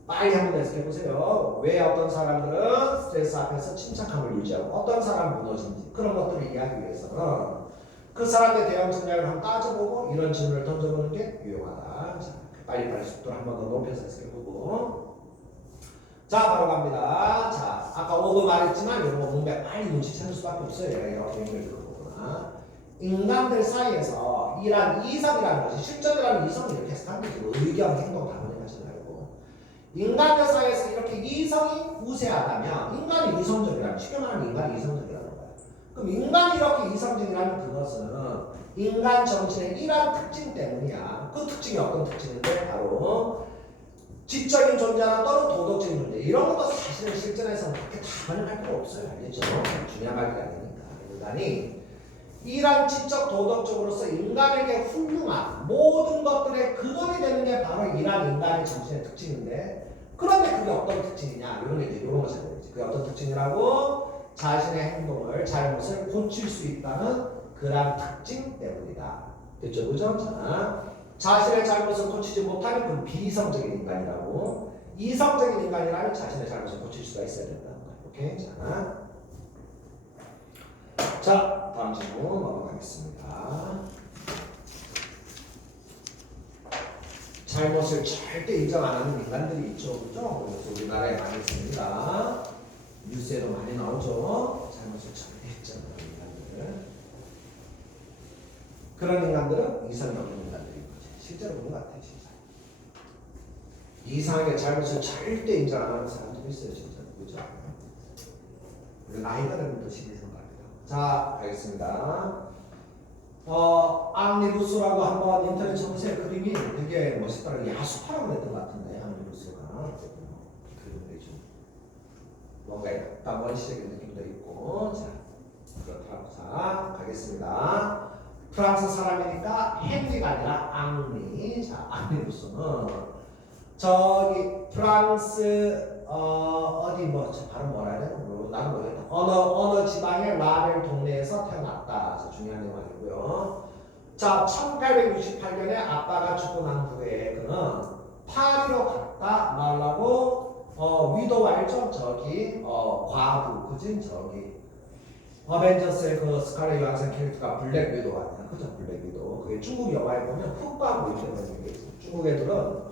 빨리 한번 해석해 보세요. 왜 어떤 사람들은 스트레스 앞에서 침착함을 유지하고 어떤 사람은 무너진지 그런 것들을 이해하기 위해서는 그 사람의 대응 전략을 한번 따져보고 이런 질문을 던져보는 게 유용하다. 자, 빨리빨리 속도를 한번 더 높여서 해석해 보고. 자, 바로 갑니다. 자, 아까 오브 말했지만 이런 거 문맥 빨리 눈치채는 수밖에 없어요. 얘가 이렇게 연결되는 거구나. 인간들 사이에서 이란 이성이라는 것이 실전이라는 이성을 이렇게 해석하는 거죠. 의견, 행동, 당연히 하지 말고. 인간들 사이에서 이렇게 이성이 우세하다면 인간이 이성적이라면 쉽게 말하면 인간이 이성적이라는 거야. 그럼 인간이 이렇게 이성적이라면 그것은 인간 정신의 이러한 특징 때문이야. 그 특징이 어떤 특징인데 바로 지적인 존재나 또는 도덕적인 존재 이런 것도 사실은 실전에서는 그렇게 다 반영할 필요 없어요. 알겠죠? 중요한 말이 아니니까. 인간이 이러한 지적 도덕적으로서 인간에게 훌륭한 모든 것들의 근원이 되는 게 바로 이러한 인간의 정신의 특징인데 그런데 그게 어떤 특징이냐 이런 게 이제 이런 거 찾아야 되지. 그게 어떤 특징이라고? 자신의 행동을 잘못을 고칠 수 있다는 그러한 특징 때문이다. 됐죠? 그죠? 자, 자신의 잘못을 고치지 못하면 그건 비이성적인 인간이라고. 이성적인 인간이라면 자신의 잘못을 고칠 수가 있어야 된다는 거예요. 오케이? 자, 다음 질문 넘어가겠습니다. 잘못을 절대 인정 안 하는 인간들이 있죠. 그죠? 그래서 우리나라에 많이 있습니다. 뉴스에도 많이 나오죠. 잘못을 절대 인정 안 하는 인간들. 그런 인간들은 이성이 없는 인간들인 거지. 실제로 그런 것 같아요. 진짜. 이상하게 잘못을 절대 인정 안 하는 사람들이 있어요. 진짜. 그죠? 나이가 들면 더 심해지는 것 같아요. 자, 알겠습니다. 앙리루스라고 한번 인터넷 쳐보세요. 그림이 되게 멋있더라고요. 야수파라고 그랬던 것 같은데, 앙리루스가. 그림이 좀 뭔가 약간 원시적인 느낌도 있고. 자, 그렇다고. 자, 가겠습니다. 프랑스 사람이니까 헨리가 아니라 앙리. 자, 앙리루스는 저기 프랑스 어디 뭐 발음 뭐라 해야 되나? 나는 모르겠다. 어느 지방의 라벨 동네에서 태어났다. 자, 중요한 내용 아니고요. 자, 1868년에 아빠가 죽고 난 후에 그는 파리로 갔다 말라고 위도 알죠? 저기 과부 그진 저기 어벤져스의 그 스칼렛 요한슨 캐릭터가 블랙 위도 아니야? 그죠? 블랙 위도. 그게 중국 영화에 보면 흑과부 이렇게 되는 게 있어요. 중국 애들은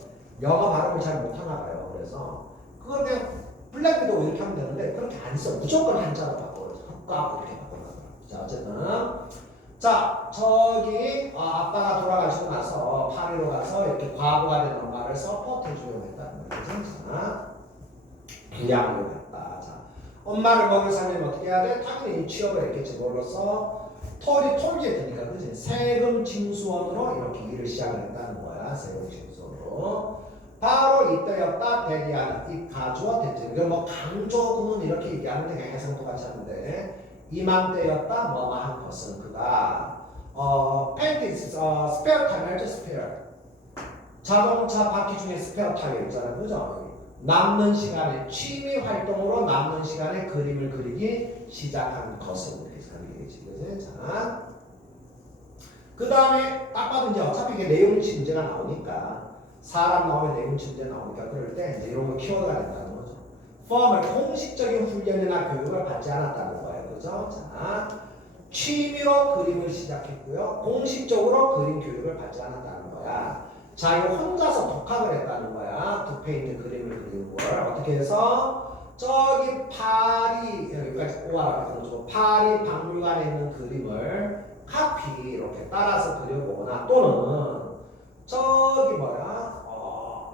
영어 발음을 잘 못하나 봐요. 그래서 그걸 그냥 블랙 위도우 이렇게 하면 되는데 그렇게 안 써. 무조건 한자로 바꿔요. 흑과 이렇게 바꿔놔요. 자, 어쨌든 자, 저기 아빠가 돌아가시고 나서 파리로 가서 이렇게 과부가 된 엄마를 서포트 해주려고 했다는 거죠. 자, 부양을 했다. 자, 엄마를 먹여 살려면 어떻게 해야 돼? 당연히 취업을 했겠지. 뭘로써 톨게이트니까 그지? 세금 징수원으로 이렇게 일을 시작을 했다는 거야. 세금 징수원으로. 바로 이때였다. 대기하는 이 가주어 대체. 이걸 뭐 강조구문 이렇게 얘기하는데 해석도가 찾는데 이맘때였다. 뭐뭐한 것은 그가 펜티스 스페어 타이어 알죠? 스페어 자동차 바퀴 중에 스페어 타이어 있잖아요. 그죠? 남는 시간에 취미 활동으로 남는 시간에 그림을 그리기 시작한 것은 이렇게 해석하는 얘기지. 그지? 자, 그 다음에 딱 봐도 이제 어차피 이게 내용 침제가 나오니까. 사람 나오면 내용 침제 나오니까 그럴 때 이제 이런 거 키워드가 된다는 거죠. 펌을 공식적인 훈련이나 교육을 받지 않았다는 거예요. 그죠? 자, 취미로 그림을 시작했고요. 공식적으로 그림 교육을 받지 않았다는 거야. 자, 이거 혼자서 독학을 했다는 거야. 두페 있는 그림을 그리는 걸. 어떻게 해서? 저기 파리, 여기까지 오아라 파리 박물관에 있는 그림을 카피 이렇게 따라서 그려보거나 또는 저기 뭐야?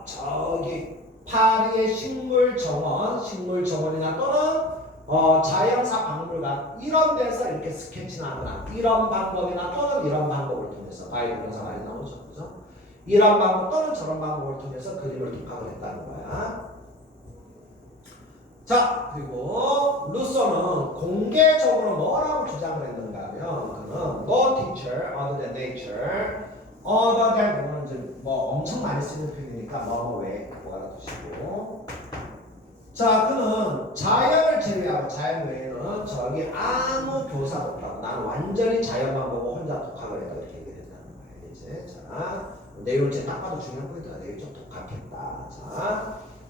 저기 파리의 식물정원이나 또는 자연사 박물관 이런 데서 이렇게 스케치나 하거나 이런 방법이나 또는 이런 방법을 통해서 바이블 명사 많이 나오죠, 그죠? 이런 방법 또는 저런 방법을 통해서 그림을 독학을 했다는 거야. 자, 그리고 루소는 공개적으로 뭐라고 주장을 했는가 하면 그는 no teacher other than nature other than 뭐는 이제 뭐 엄청 많이 쓰는 표현이니까 뭐 왜 그거 알아두시고 자, 그는 자연을 제외하고 자연 외에는 저기 아무 교사도 없다고 나는 완전히 자연만 보고 혼자 독학을 했다 이렇게 얘기를 했다는 거예요. 이제 자, 내용을 이제 딱 봐도 중요한 포인트가 내용이 좀 독학했다.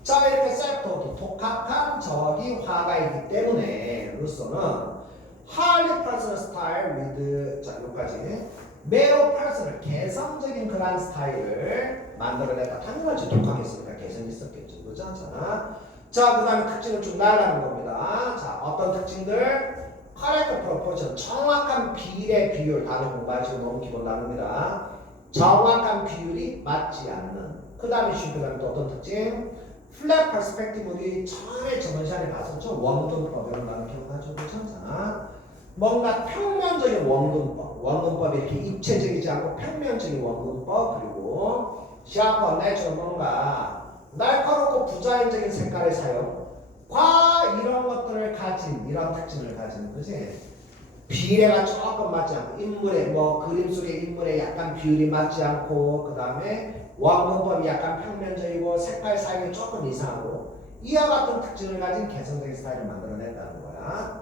자, 이렇게 셀프도 독학한 저기 화가이기 때문에 루소는 highly personal style with 자, 여기까지 매우 퍼스널 개성적인 그런 스타일을 만들어냈다. 당연하지 독학했으니까 개성이 있었겠죠. 그죠? 자, 그 다음에 특징을 쭉 나열하는 겁니다. 자, 어떤 특징들? correct proportion, 정확한 비례 비율. 단어 공부하시고 너무 기본 단어입니다. 정확한 비율이 맞지 않는. 그 다음에 또 어떤 특징? flat perspective 우리 전에 저번 시간에 봤었죠? 원근법이라는 단어 기억하죠? 그죠? 뭔가 평면적인 원근법 이렇게 입체적이지 않고 평면적인 원근법 그리고 샤프 내추럴 뭔가 날카롭고 부자연적인 색깔의 사용 이런 것들을 가진 이런 특징을 가진 거지. 비례가 조금 맞지 않고 인물의 뭐 그림 속의 인물의 약간 비율이 맞지 않고 그 다음에 원근법이 약간 평면적이고 색깔 사용이 조금 이상하고 이와 같은 특징을 가진 개성적인 스타일을 만들어낸다는 거야.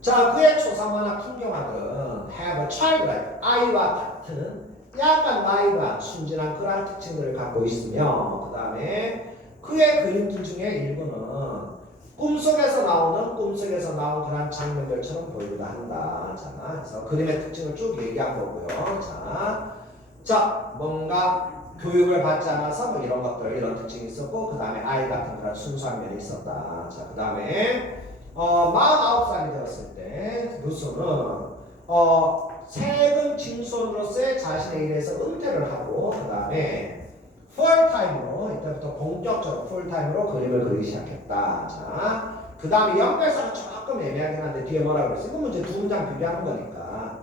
자, 그의 초상화나 풍경화들은 have a childlike, 아이와 같은 약간 나이가 순진한 그러한 특징들을 갖고 있으며 그 다음에 그의 그림들 중에 일부는 꿈속에서 나온 그런 장면들처럼 보이기도 한다. 자, 그래서 그림의 특징을 쭉 얘기한 거고요. 자, 뭔가 교육을 받지 않아서 뭐 이런 것들, 이런 특징이 있었고, 그 다음에 아이 같은 그런 순수한 면이 있었다. 자, 그 다음에 49살이 되었을 때 루소는 세금 징수원으로서의 자신의 일에서 은퇴를 하고, 그 다음에 풀타임으로, 이때부터 본격적으로 풀타임으로 그림을 그리기 시작했다. 자, 그 다음에 연결사가 조금 애매하긴 한데 뒤에 뭐라고 그랬어? 이건 이제 두 문장 비교하는 거니까.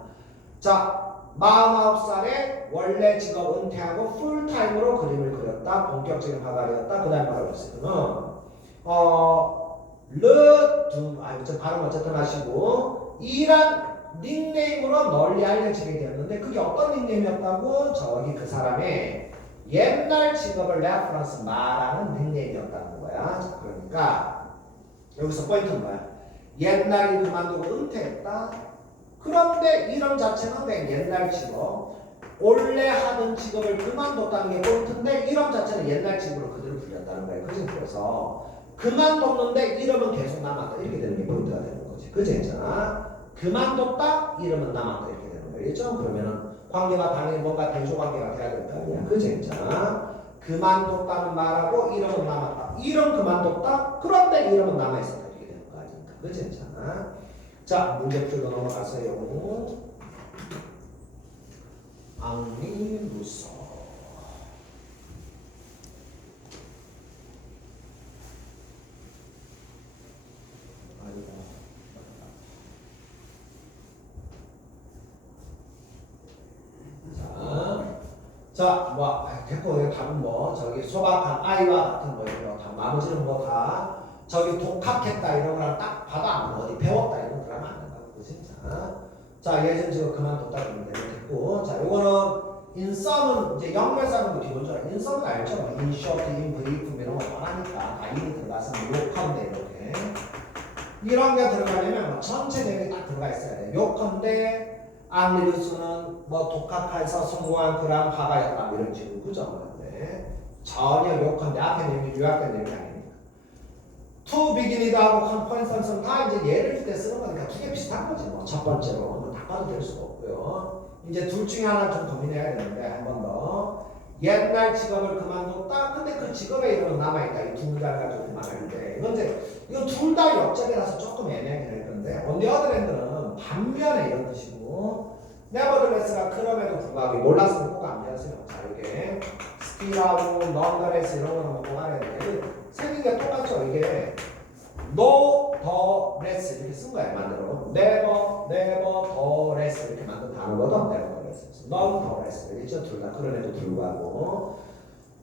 자, 49살에 원래 직업 은퇴하고 풀타임으로 그림을 그렸다. 본격적인 화가였다. 그 다음에 뭐라고 그랬어요? 이거 발음 어쨌든 하시고, 이란 닉네임으로 널리 알려지게 되었는데, 그게 어떤 닉네임이었다고? 저기 그 사람의 옛날 직업을 레퍼런스 말하는 닉네임이었다는 거야. 그러니까 여기서 포인트는 뭐야? 옛날에 그만두고 은퇴했다. 그런데 이름 자체는 그냥 옛날 직업, 원래 하던 직업을 그만뒀다는 게 포인트인데 이름 자체는 옛날 직업으로 그대로 불렸다는 거야. 그지? 그래서 그만뒀는데 이름은 계속 남았다. 이렇게 되는 게 포인트가 되는 거지. 그지? 있잖아. 그만뒀다. 이름은 남았다. 이렇게 되는 거겠죠? 그러면은 관계가 당연히 뭔가 대조 관계가 돼야 될 거 아니야. 그지? 있잖아. 그만뒀다는 말하고 이름은 남았다. 이름 그만뒀다. 그런데 이름은 남아있었다. 이렇게 되는 거 아닙니까? 그지? 있잖아. 자, 문제 풀고 넘어가세요. 앙리 루소. 자, 뭐 됐고 답은 뭐 저기 소박한 아이와 같은 거예요. 다 나머지는 뭐 다 저기 독학했다 이런 거랑 딱 봐도 어디 배웠다 이런 거랑 안 된다고 그지? 자, 예전 지금 그만뒀다 그러면 됐고, 자, 요거는 인썸은 이제 연결사는 기본적으로 인썸은 알죠? 인쇼트, 인브리프 이런 거 원하니까 다 인이 들어가서 요컨대 이렇게 이런 게 들어가려면 뭐 전체 내용이 딱 들어가 있어야 돼. 요컨대 앙리루스는 뭐 독학해서 성공한 그런 화가였다 이런 식으로 그죠? 네. 전혀 요컨대 앞에 내용이 요약된 내용이 아닙니다. to begin이라고 컨퍼런스는 다 이제 예를 들 때 쓰는 거니까 두 개 비슷한 거지 뭐. 첫 번째로 뭐 다 봐도 될 수가 없고요. 이제 둘 중에 하나 좀 고민해야 되는데 한 번 더. 옛날 직업을 그만뒀다. 근데 그 직업의 이름은 남아있다. 이 두 문장을 가지고 그만하는데 이건 이제 이거 둘 다 역적이라서 조금 애매하긴 할 건데 on the other hand는 반면에 이런 뜻이고 nevertheless가 그럼에도 불구하고 몰랐으면 꼭 안 배웠어요. 자, 이게 스틸하고 nonetheless 이런 거는 뭐 보관해야 돼. 생긴 게 똑같죠. 이게 no, the, less 이렇게 쓴 거야 만들어. never, the less 이렇게 만든 단어거든. never, the less, none, the less 되겠죠. 둘 다 그런에도 불구하고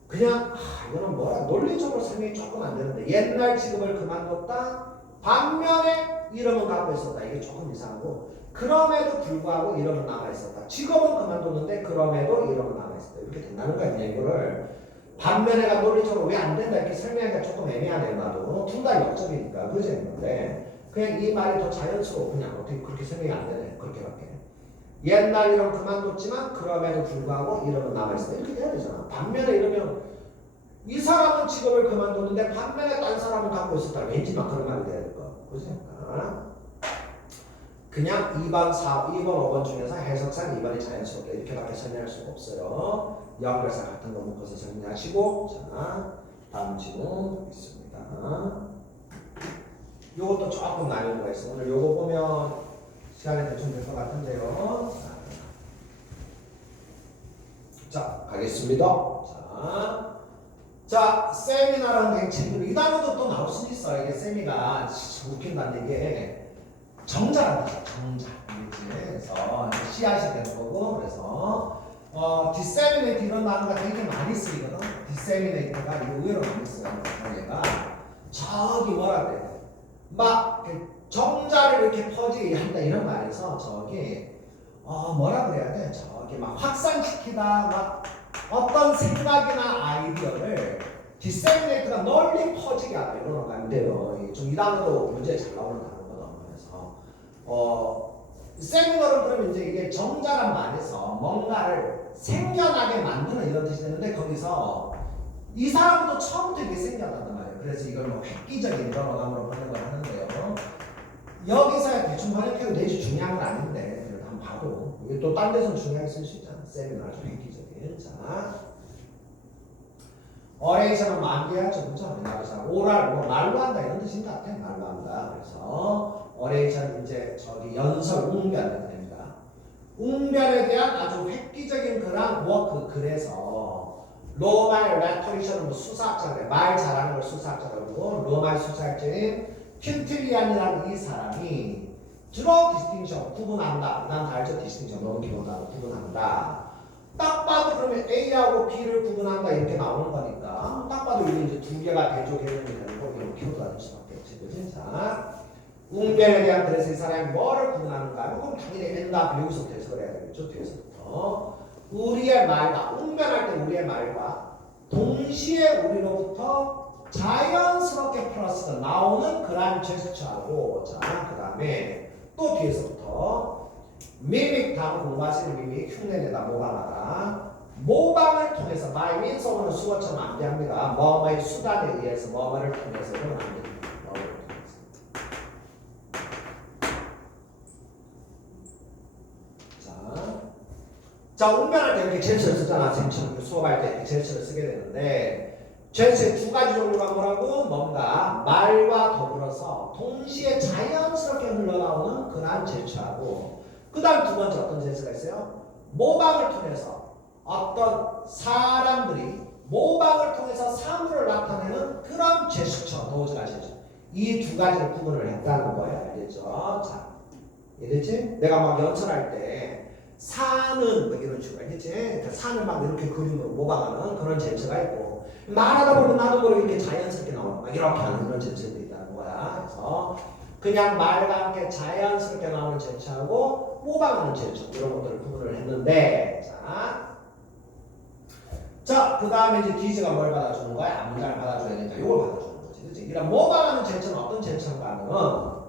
그냥 이거는 뭐야 논리적으로 설명이 조금 안 되는데 옛날 직업을 그만뒀다. 반면에 이름은 갖고 있었다. 이게 조금 이상하고 그럼에도 불구하고 이름은 남아 있었다. 직업은 그만뒀는데 그럼에도 이름은 남아 있었다. 이렇게 된다는 거야. 그냥 이거를 반면에가 논리적으로 왜 안 된다 이렇게 설명하기가 조금 애매하네요. 나도 둘 다 역적이니까 그러지 않는데 그냥 이 말이 더 자연스러워. 그냥 어떻게 그렇게 설명이 안 되네. 그렇게밖에. 옛날 이름 그만뒀지만 그럼에도 불구하고 이름은 남아있어. 이렇게 돼야 되잖아. 반면에 이러면 이 사람은 직업을 그만뒀는데 반면에 딴 사람은 갖고 있었다. 왠지 막 그런 말이 돼야 될 거. 그지? 그냥 2번, 2번, 5번 중에서 해석상 2번이 자연스럽게 이렇게밖에 설명할 수가 없어요. 연결사 같은 거 묶어서 정리하시고 자, 다음 질문 있습니다. 요것도 조금 난이도가 있어. 오늘 요거 보면 시간이 대충 될 것 같은데요. 자, 가겠습니다. 자, 세미나라는 게 책으로 이 단어도 또 나올 수 있어. 이게 세미가 진짜 웃긴다는 게 정자라는 거죠. 정자. 그래서 씨앗이 되는 거고 그래서 disseminate 이런 단어가 되게 많이 쓰이거든. disseminate가 이거 의외로 많이 쓰여요. 얘가 저기 뭐라 그래? 막 정자를 이렇게 퍼지게 한다 이런 말에서 저기 뭐라 그래야 돼? 저기 막 확산시키다 막 어떤 생각이나 아이디어를 disseminate가 널리 퍼지게 하다 이런 거 안 돼요. 좀 이 단어도 문제에 잘 나오는 단어거든. 그래서 세미너는 그러면 이제 이게 정자란 말에서 뭔가를 생겨나게 만드는 이런 뜻이 되는데 거기서 이 사람도 처음부터 이게 생겨난단 말이에요. 그래서 이걸 뭐 획기적인 그런 어감으로 번역을 하는데요. 여기서야 대충 번역해도 되지 중요한 건 아닌데 그래도 한번 봐도 이게 또 딴 데서 중요하게 쓸 수 있잖아. 쌤은 아주 획기적인. 자, 어레이션은 만개하죠, 그죠? 그래서 오랄 뭐 말로 한다 이런 뜻인 것 같아. 말로 한다. 그래서 어레이션 이제 저기 연설 웅변 됩니다. 웅변에 대한 아주 획기적인 그런 워크. 그래서 로마의 레토리션은 뭐 수사학자 그래. 말 잘하는 걸 수사학자라고 그러고 로마의 수사학자인 퀸틸리안이라는 이 사람이 주로 디스팅션 구분한다. 난 다 알죠? 디스팅션 너무 기본다고 구분한다. 딱 봐도 그러면 A하고 B를 구분한다 이렇게 나오는 거니까 딱 봐도 이게 이제 두 개가 대조 개념이 되는 거 이렇게 기억할 수밖에 없지. 그치? 자, 웅변에 대한 그래서 이 사람이 뭐를 구분하는가 하면 그럼 당연히 엔다 여기서부터 해석을 해야 되겠죠. 뒤에서부터 우리의 말과 웅변할 때 우리의 말과 동시에 우리로부터 자연스럽게 플러스가 나오는 그런 제스처하고 자 그 다음에 또 뒤에서부터 미믹 다음 공부하시는 미믹 흉내내다 모방하다 모방을 통해서 by means of는 수어처럼 안 됩니다. 뭐뭐의 수단에 의해서 뭐뭐를 통해서는 안 됩니다. 자, 웅변할 때 이렇게 제스처를 쓰잖아. 쌤처럼 수업할 때 이렇게 제스처를 쓰게 되는데 제스처의 두 가지 종류가 뭐라고? 뭔가 말과 더불어서 동시에 자연스럽게 흘러나오는 그런 제스처하고 그 다음 두 번째 어떤 제스처가 있어요? 모방을 통해서 어떤 사람들이 모방을 통해서 사물을 나타내는 그런 제스처, 도즈가 제스처. 이 두 가지를 구분을 했다는 거예요. 알겠죠? 자, 이해됐지? 내가 막 연설할 때 산은 뭐 이런 식으로 알겠지? 그러니까 산을 막 이렇게 그림으로 모방하는 그런 제스처가 있고 말하다 보면 나도 모르게 이렇게 자연스럽게 나오는 막 이렇게 하는 그런 제스처도 있다는 거야. 그래서 그냥 말과 함께 자연스럽게 나오는 제스처하고 모방하는 제스처 이런 것들을 구분을 했는데 자, 그 다음에 이제 디즈가 뭘 받아주는 거야? 앞문장을 받아줘야 되니까 이걸 받아주는 거지. 그치? 이런 모방하는 제스처는 어떤 제스처인가 하면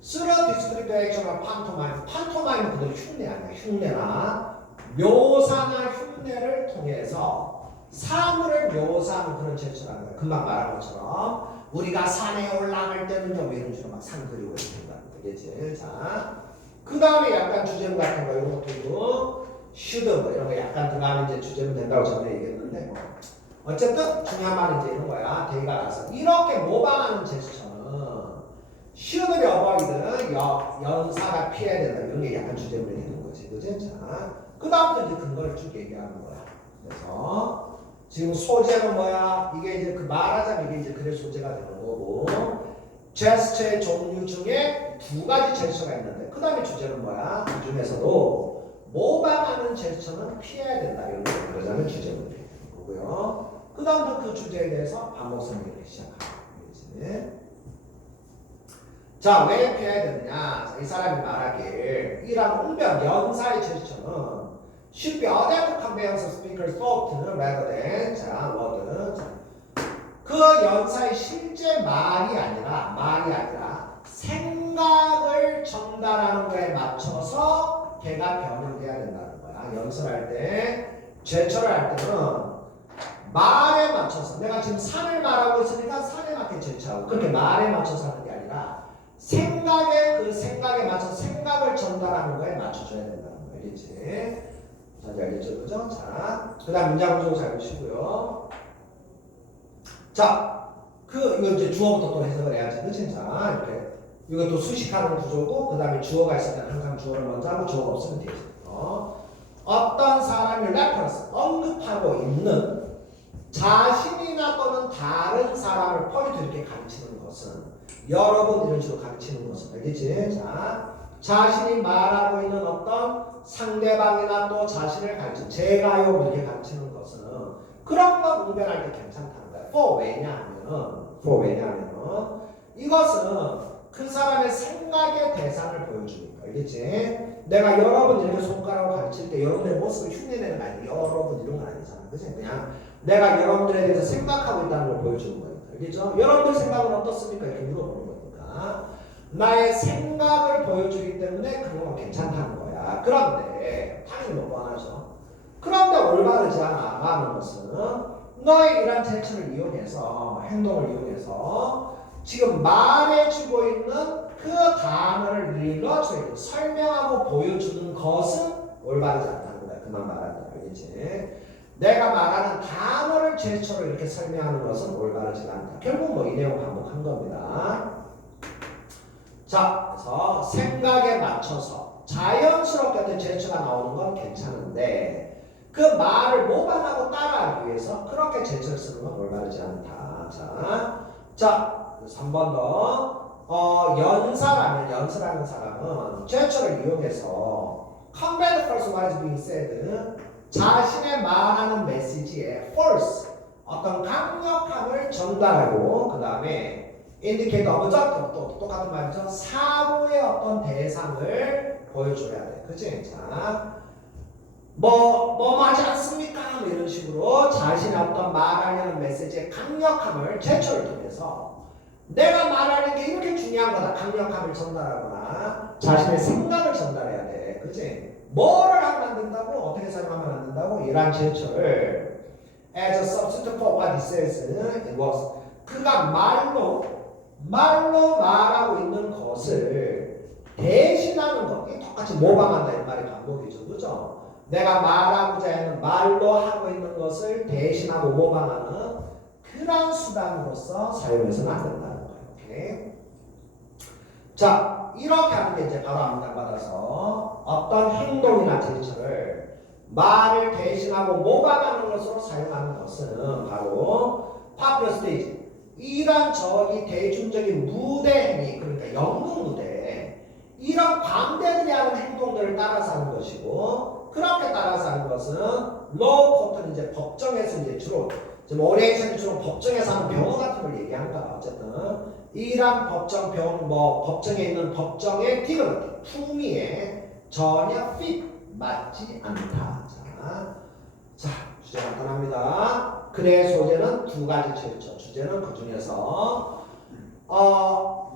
쓰러 디스크리트 액션과 판토마임. 판토마임은 그대로 흉내 아니야. 흉내나 묘사나 흉내를 통해서 사물을 묘사하는 그런 제스처라는 거야. 금방 말한 것처럼 우리가 산에 올라갈 때는 좀 이런 식으로 막 산 그리고 이렇게 한다는 거겠지. 자, 그 다음에 약간 주제문 같은 거 이런 것들도 should 뭐 이런 거 약간 들어가면 이제 주제문 된다고 전에 얘기했는데 뭐 어쨌든 중요한 말은 이제 이런 거야. 대의가 나서 이렇게 모방하는 제스처는 should를 avoid 연사가 피해야 된다 이런 게 약간 주제문이 되는 거지. 그치? 자, 그 다음부터 이제 근거를 쭉 얘기하는 거야. 그래서 지금 소재는 뭐야? 이게 이제 그 말하자면 이게 이제 글의 소재가 되는 거고 제스처의 종류 중에 두 가지 제스처가 있는데 그 다음에 주제는 뭐야? 그 중에서도 모방하는 제스처는 피해야 된다 이런 거예요. 그러자면 주제문이 되는 거고요. 그 다음부터 그 주제에 대해서 반복 설명을 시작하는 거지. 자, 왜 피해야 되느냐? 이 사람이 말하길 이란 웅변 연사의 제스처는 should be adapted conveyance of speaker's thought rather than 자, word. 그 연사의 실제 말이 아니라 생각을 전달하는 거에 맞춰서 걔가 변형돼야 된다는 거야. 연설할 때, 제철을 할 때는 말에 맞춰서 내가 지금 산을 말하고 있으니까 산에 맞게 제철하고 그렇게 말에 맞춰서 하는 게 아니라 그 생각에 맞춰서 생각을 전달하는 거에 맞춰줘야 된다는 거 알겠지? 자, 이제 알겠죠? 그죠? 자, 그 다음 문장 구조 잘 보시고요. 자, 이거 이제 주어부터 또 해석을 해야지. 그치? 자, 이렇게. 이것도 수식하는 구조고, 그 다음에 주어가 있을 때는 항상 주어를 먼저 하고, 주어가 없으면 되죠. 어떤 사람이 레퍼런스, 언급하고 있는 자신이나 또는 다른 사람을 포인트 이렇게 가르치는 것은 여러분 이런 식으로 가르치는 것은 알겠지? 자, 자신이 말하고 있는 어떤 상대방이나 또 자신을 가르치는 제가요 이렇게 가르치는 것은 그런 거 웅변할 때 괜찮다는 거야. 왜냐하면 이것은 그 사람의 생각의 대상을 보여주니까 알겠지? 내가 여러분 이렇게 손가락으로 가르칠 때 여러분의 모습을 흉내내는 거 아니야. 여러분 이런 건 아니잖아. 그치? 그냥 내가 여러분들에 대해서 생각하고 있다는 걸 보여주는 거니까 알겠죠? 여러분들 생각은 어떻습니까? 이렇게 물어보는 거니까 나의 생각을 보여주기 때문에 그런 건 괜찮다는 거야. 그런데 당연히 뭐 뻔하죠. 그런데 올바르지 않아. 하는 것은 너의 이런 제스처를 이용해서 행동을 이용해서 지금 말해주고 있는 그 단어를 일러주고 설명하고 보여주는 것은 올바르지 않다는 거야. 그만 말한다. 알겠지? 내가 말하는 단어를 제스처로 이렇게 설명하는 것은 올바르지 않다. 결국 뭐 이 내용 반복한 겁니다. 자, 그래서 생각에 맞춰서 자연스럽게 어떤 제스처가 나오는 건 괜찮은데 그 말을 모방하고 따라하기 위해서 그렇게 제스처를 쓰는 건 올바르지 않다. 자, 3번 더. 연사라는 사람은 제스처를 이용해서 combat first what is being said. 자신의 말하는 메시지에 force, 어떤 강력함을 전달하고 그 다음에 indicate objective, 또 똑같은 말이죠. 사고의 어떤 대상을 보여줘야 돼. 그치? 자, 뭐 하지 않습니까? 뭐 이런 식으로 자신의 어떤 말하려는 메시지의 강력함을 제스처를 통해서 내가 말하는 게 이렇게 중요한 거다. 강력함을 전달하거나 자신의 생각을 전달해야 돼. 그치? 뭐를 하면 안 된다고? 어떻게 사용하면 안 된다고? 이러한 제스처를 as a substitute for what he says it was. 그가 말로 말하고 있는 것을 대신하는 것. 이게 똑같이 모방한다 이 말이 반복이죠. 그죠? 내가 말하고자 하는 말로 하고 있는 것을 대신하고 모방하는 그런 수단으로서 사용해서는 안 된다는 거예요. 오케이? 자, 이렇게 하는 게 이제 바로 암당 받아서 어떤 행동이나 제스처를 말을 대신하고 모방하는 것으로 사용하는 것은 바로 popular stage. 이런 저기 대중적인 무대 행위, 그러니까 연극 무대, 이런 광대들이 하는 행동들을 따라서 하는 것이고, 그렇게 따라서 하는 것은 low court는 이제 법정에서 이제 주로 오리엔테이션이 주로 법정에서 하는 변호 같은 걸 얘기하는 거야. 어쨌든 이란 법정 법정에 있는 법정의 디그니티, 품위에 전혀 fit 맞지 않다. 자, 주제 간단합니다. 글의 소재는 두 가지 제스처. 주제는 그 중에서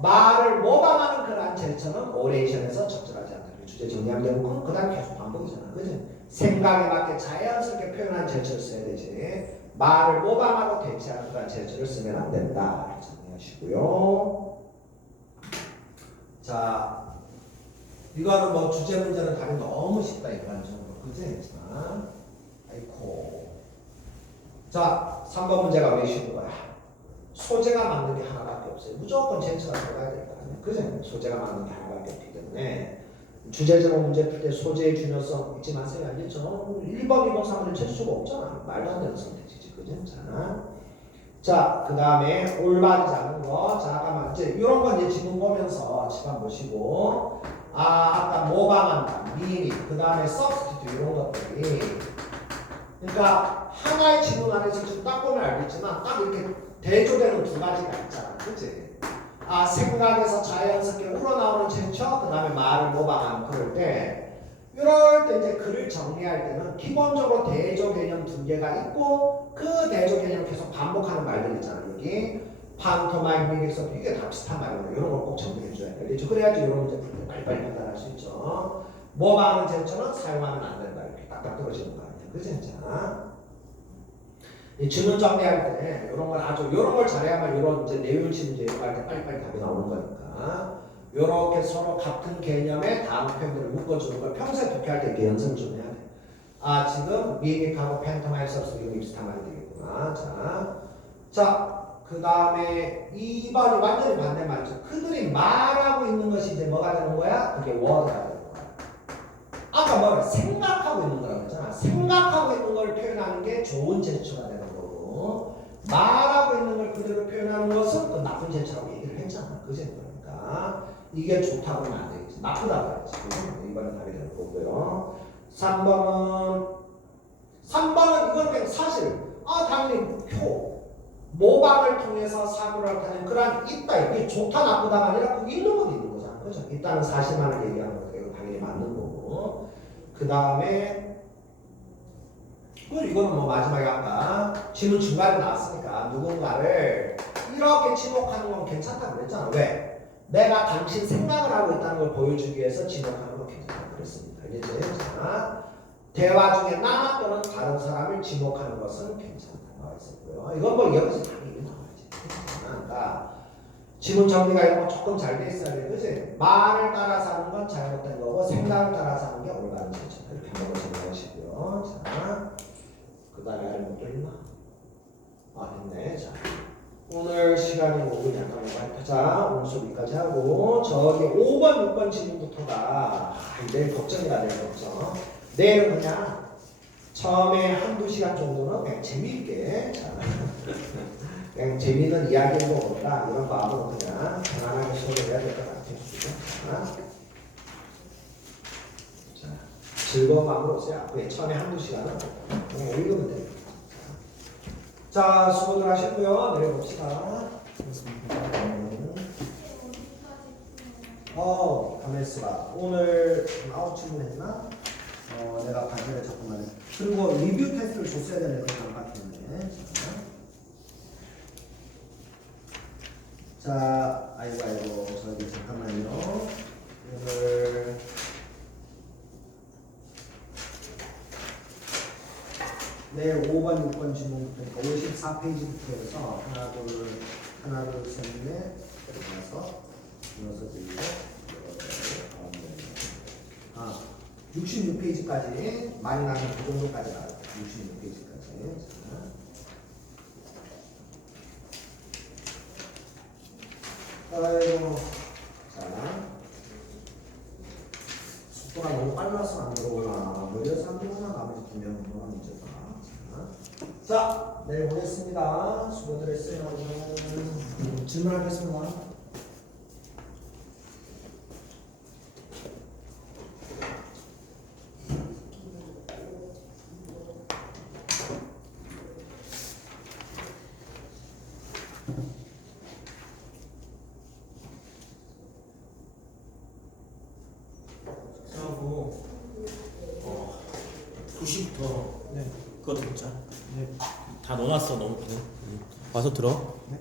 말을 모방하는 그러한 제스처는 오레이션에서 적절하지 않다. 주제 정리하면 되고 그 다음 계속 반복이잖아. 그지? 생각에 맞게 자연스럽게 표현한 제스처를 써야 되지. 말을 모방하고 대체하는 그러한 제스처를 쓰면 안 된다. 이렇게 정리하시고요. 자, 이거는 뭐 주제 문제는 답이 너무 쉽다. 일반적으로. 그지? 자, 아이코. 자, 3번 문제가 왜 쉬운 거야? 소재가 맞는 게 하나밖에 없어요. 무조건 제스처가 들어가야 될 거 아니야. 그죠? 소재가 맞는 게 하나밖에 없기 때문에 주제적으로 문제 풀 때 소재의 중요성 잊지 마세요. 알겠죠? 1번, 2번, 3번은 제스처가 없잖아. 말도 안 되는 선택지지. 그죠? 자, 그 다음에 올바르지 않은 거. 자, 잠깐만. 이제 이런 건 이제 지금 보면서 집안 보시고, 아까 모방한다, 미믹, 그 다음에 substitute 이런 것들이. 그러니까 하나의 지문 안에서 지금 딱 보면 알겠지만 딱 이렇게 대조되는 두 가지가 있잖아. 그치? 생각에서 자연스럽게 우러나오는 제스처, 그 다음에 말을 모방하는 그럴 때 이제 글을 정리할 때는 기본적으로 대조 개념 두 개가 있고 그 대조 개념 계속 반복하는 말들 있잖아. 여기 판토마임, 미믹서 이게 다 비슷한 말이거든요. 이런 걸 꼭 정리해줘야 돼. 그렇죠? 그래야지 이런 문제 풀 때 빨리빨리 판단할 수 있죠. 모방하는 제스처는 사용하면 안 된다. 이렇게 딱딱 떨어지는 거 아니야. 그치? 자, 이 질문 정리할 때 이런 걸 잘해야만 이런 이제 내용 문제 할 때 빨리빨리 답이 나오는 거니까 이렇게 서로 같은 개념의 다음 표현들을 묶어주는 걸 평소에 독해할 때 이렇게 연습을 좀 해야 돼. 지금 미믹하고 펜터마임 서브스 이런 게 비슷한 말이 되겠구나. 자, 그 다음에 2번이 완전히 반대 말이죠. 그들이 말하고 있는 것이 이제 뭐가 되는 거야? 그게 워드가 되는 거야. 아까 뭐라 생각하고 있는 거라고 했잖아. 생각하고 있는 걸 표현하는 게 좋은 제스처가 되는 거고 말하고 있는 걸 그대로 표현하는 것은 또 나쁜 제스처라고 얘기를 했잖아. 그지? 그러니까 이게 좋다고 하면 안 되겠지. 나쁘다고 해야지. 이번에 답이 되는 거고요. 3번은 이건 그냥 사실 당연히 모방을 통해서 사고를 하는 그런 있다. 이게 좋다 나쁘다가 아니라 그 있는 건 있는 거잖아. 그죠? 있다는 사실만을 얘기하는 거니까 이거 당연히 맞는 거고. 그 다음에 이거는 뭐 마지막에 아까 질문 중간에 나왔으니까 누군가를 이렇게 지목하는 건 괜찮다고 그랬잖아. 왜? 내가 당신 생각을 하고 있다는 걸 보여주기 위해서 지목하는 건 괜찮다고 그랬습니다. 알겠지? 자, 대화 중에 나 또는 다른 사람을 지목하는 것은 괜찮다. 있었고요. 이건 뭐 이어서 당연히 나와야지. 그러니까 지문 정리가 이런 거 조금 잘 돼 있어야 돼, 그지? 말을 따라서 하는 건 잘못된 거고 생각을 따라서 하는 게 올바른 실천. 이렇게 한번 정리하시고요. 자, 그 다음에 아래 뭐또 있나? 아, 있네. 자, 오늘 시간이 5분 약간 오버했다. 자, 오늘 수업 여기까지 하고 저기 5번, 6번 질문부터가 내일 걱정이라 내일 걱정. 내일은 그냥 처음에 한두 시간 정도는 그냥 재미있게 자, 그냥 재미있는 이야기로 본다 이런 마음으로 그냥 편안하게 수업을 해야 될 것 같아요. 자, 즐거운 마음으로 오세요. 앞에 처음에 한두 시간은 그냥 읽으면 됩니다. 자, 수고들 하셨고요. 내려봅시다. 가만있어봐. 오늘 9질문 했나? 내가 과제를 자꾸만 해. 그리고 리뷰 테스트를 줬어야 되는 그런 같은데. 자, 아이고, 저기 잠깐만요. 오늘 내일 5번, 6번 질문부터, 그러니까 54페이지부터 해서 하나, 둘, 셋, 넷, 그래서 66페이지까지 많이 나면 그 정도까지 나와요. 66페이지까지. 아이고, 자, 속도가 너무 빨라서 안 들어오나, 느려서 안 들어오나, 나머지 두 명은 뭐가 문제다. 자, 내일 보겠습니다. 수고들 했어요. 질문하겠습니다. 하고 2시부터 네. 그거 듣자. 네. 다 넣어놨어. 너무 와서 들어. 네.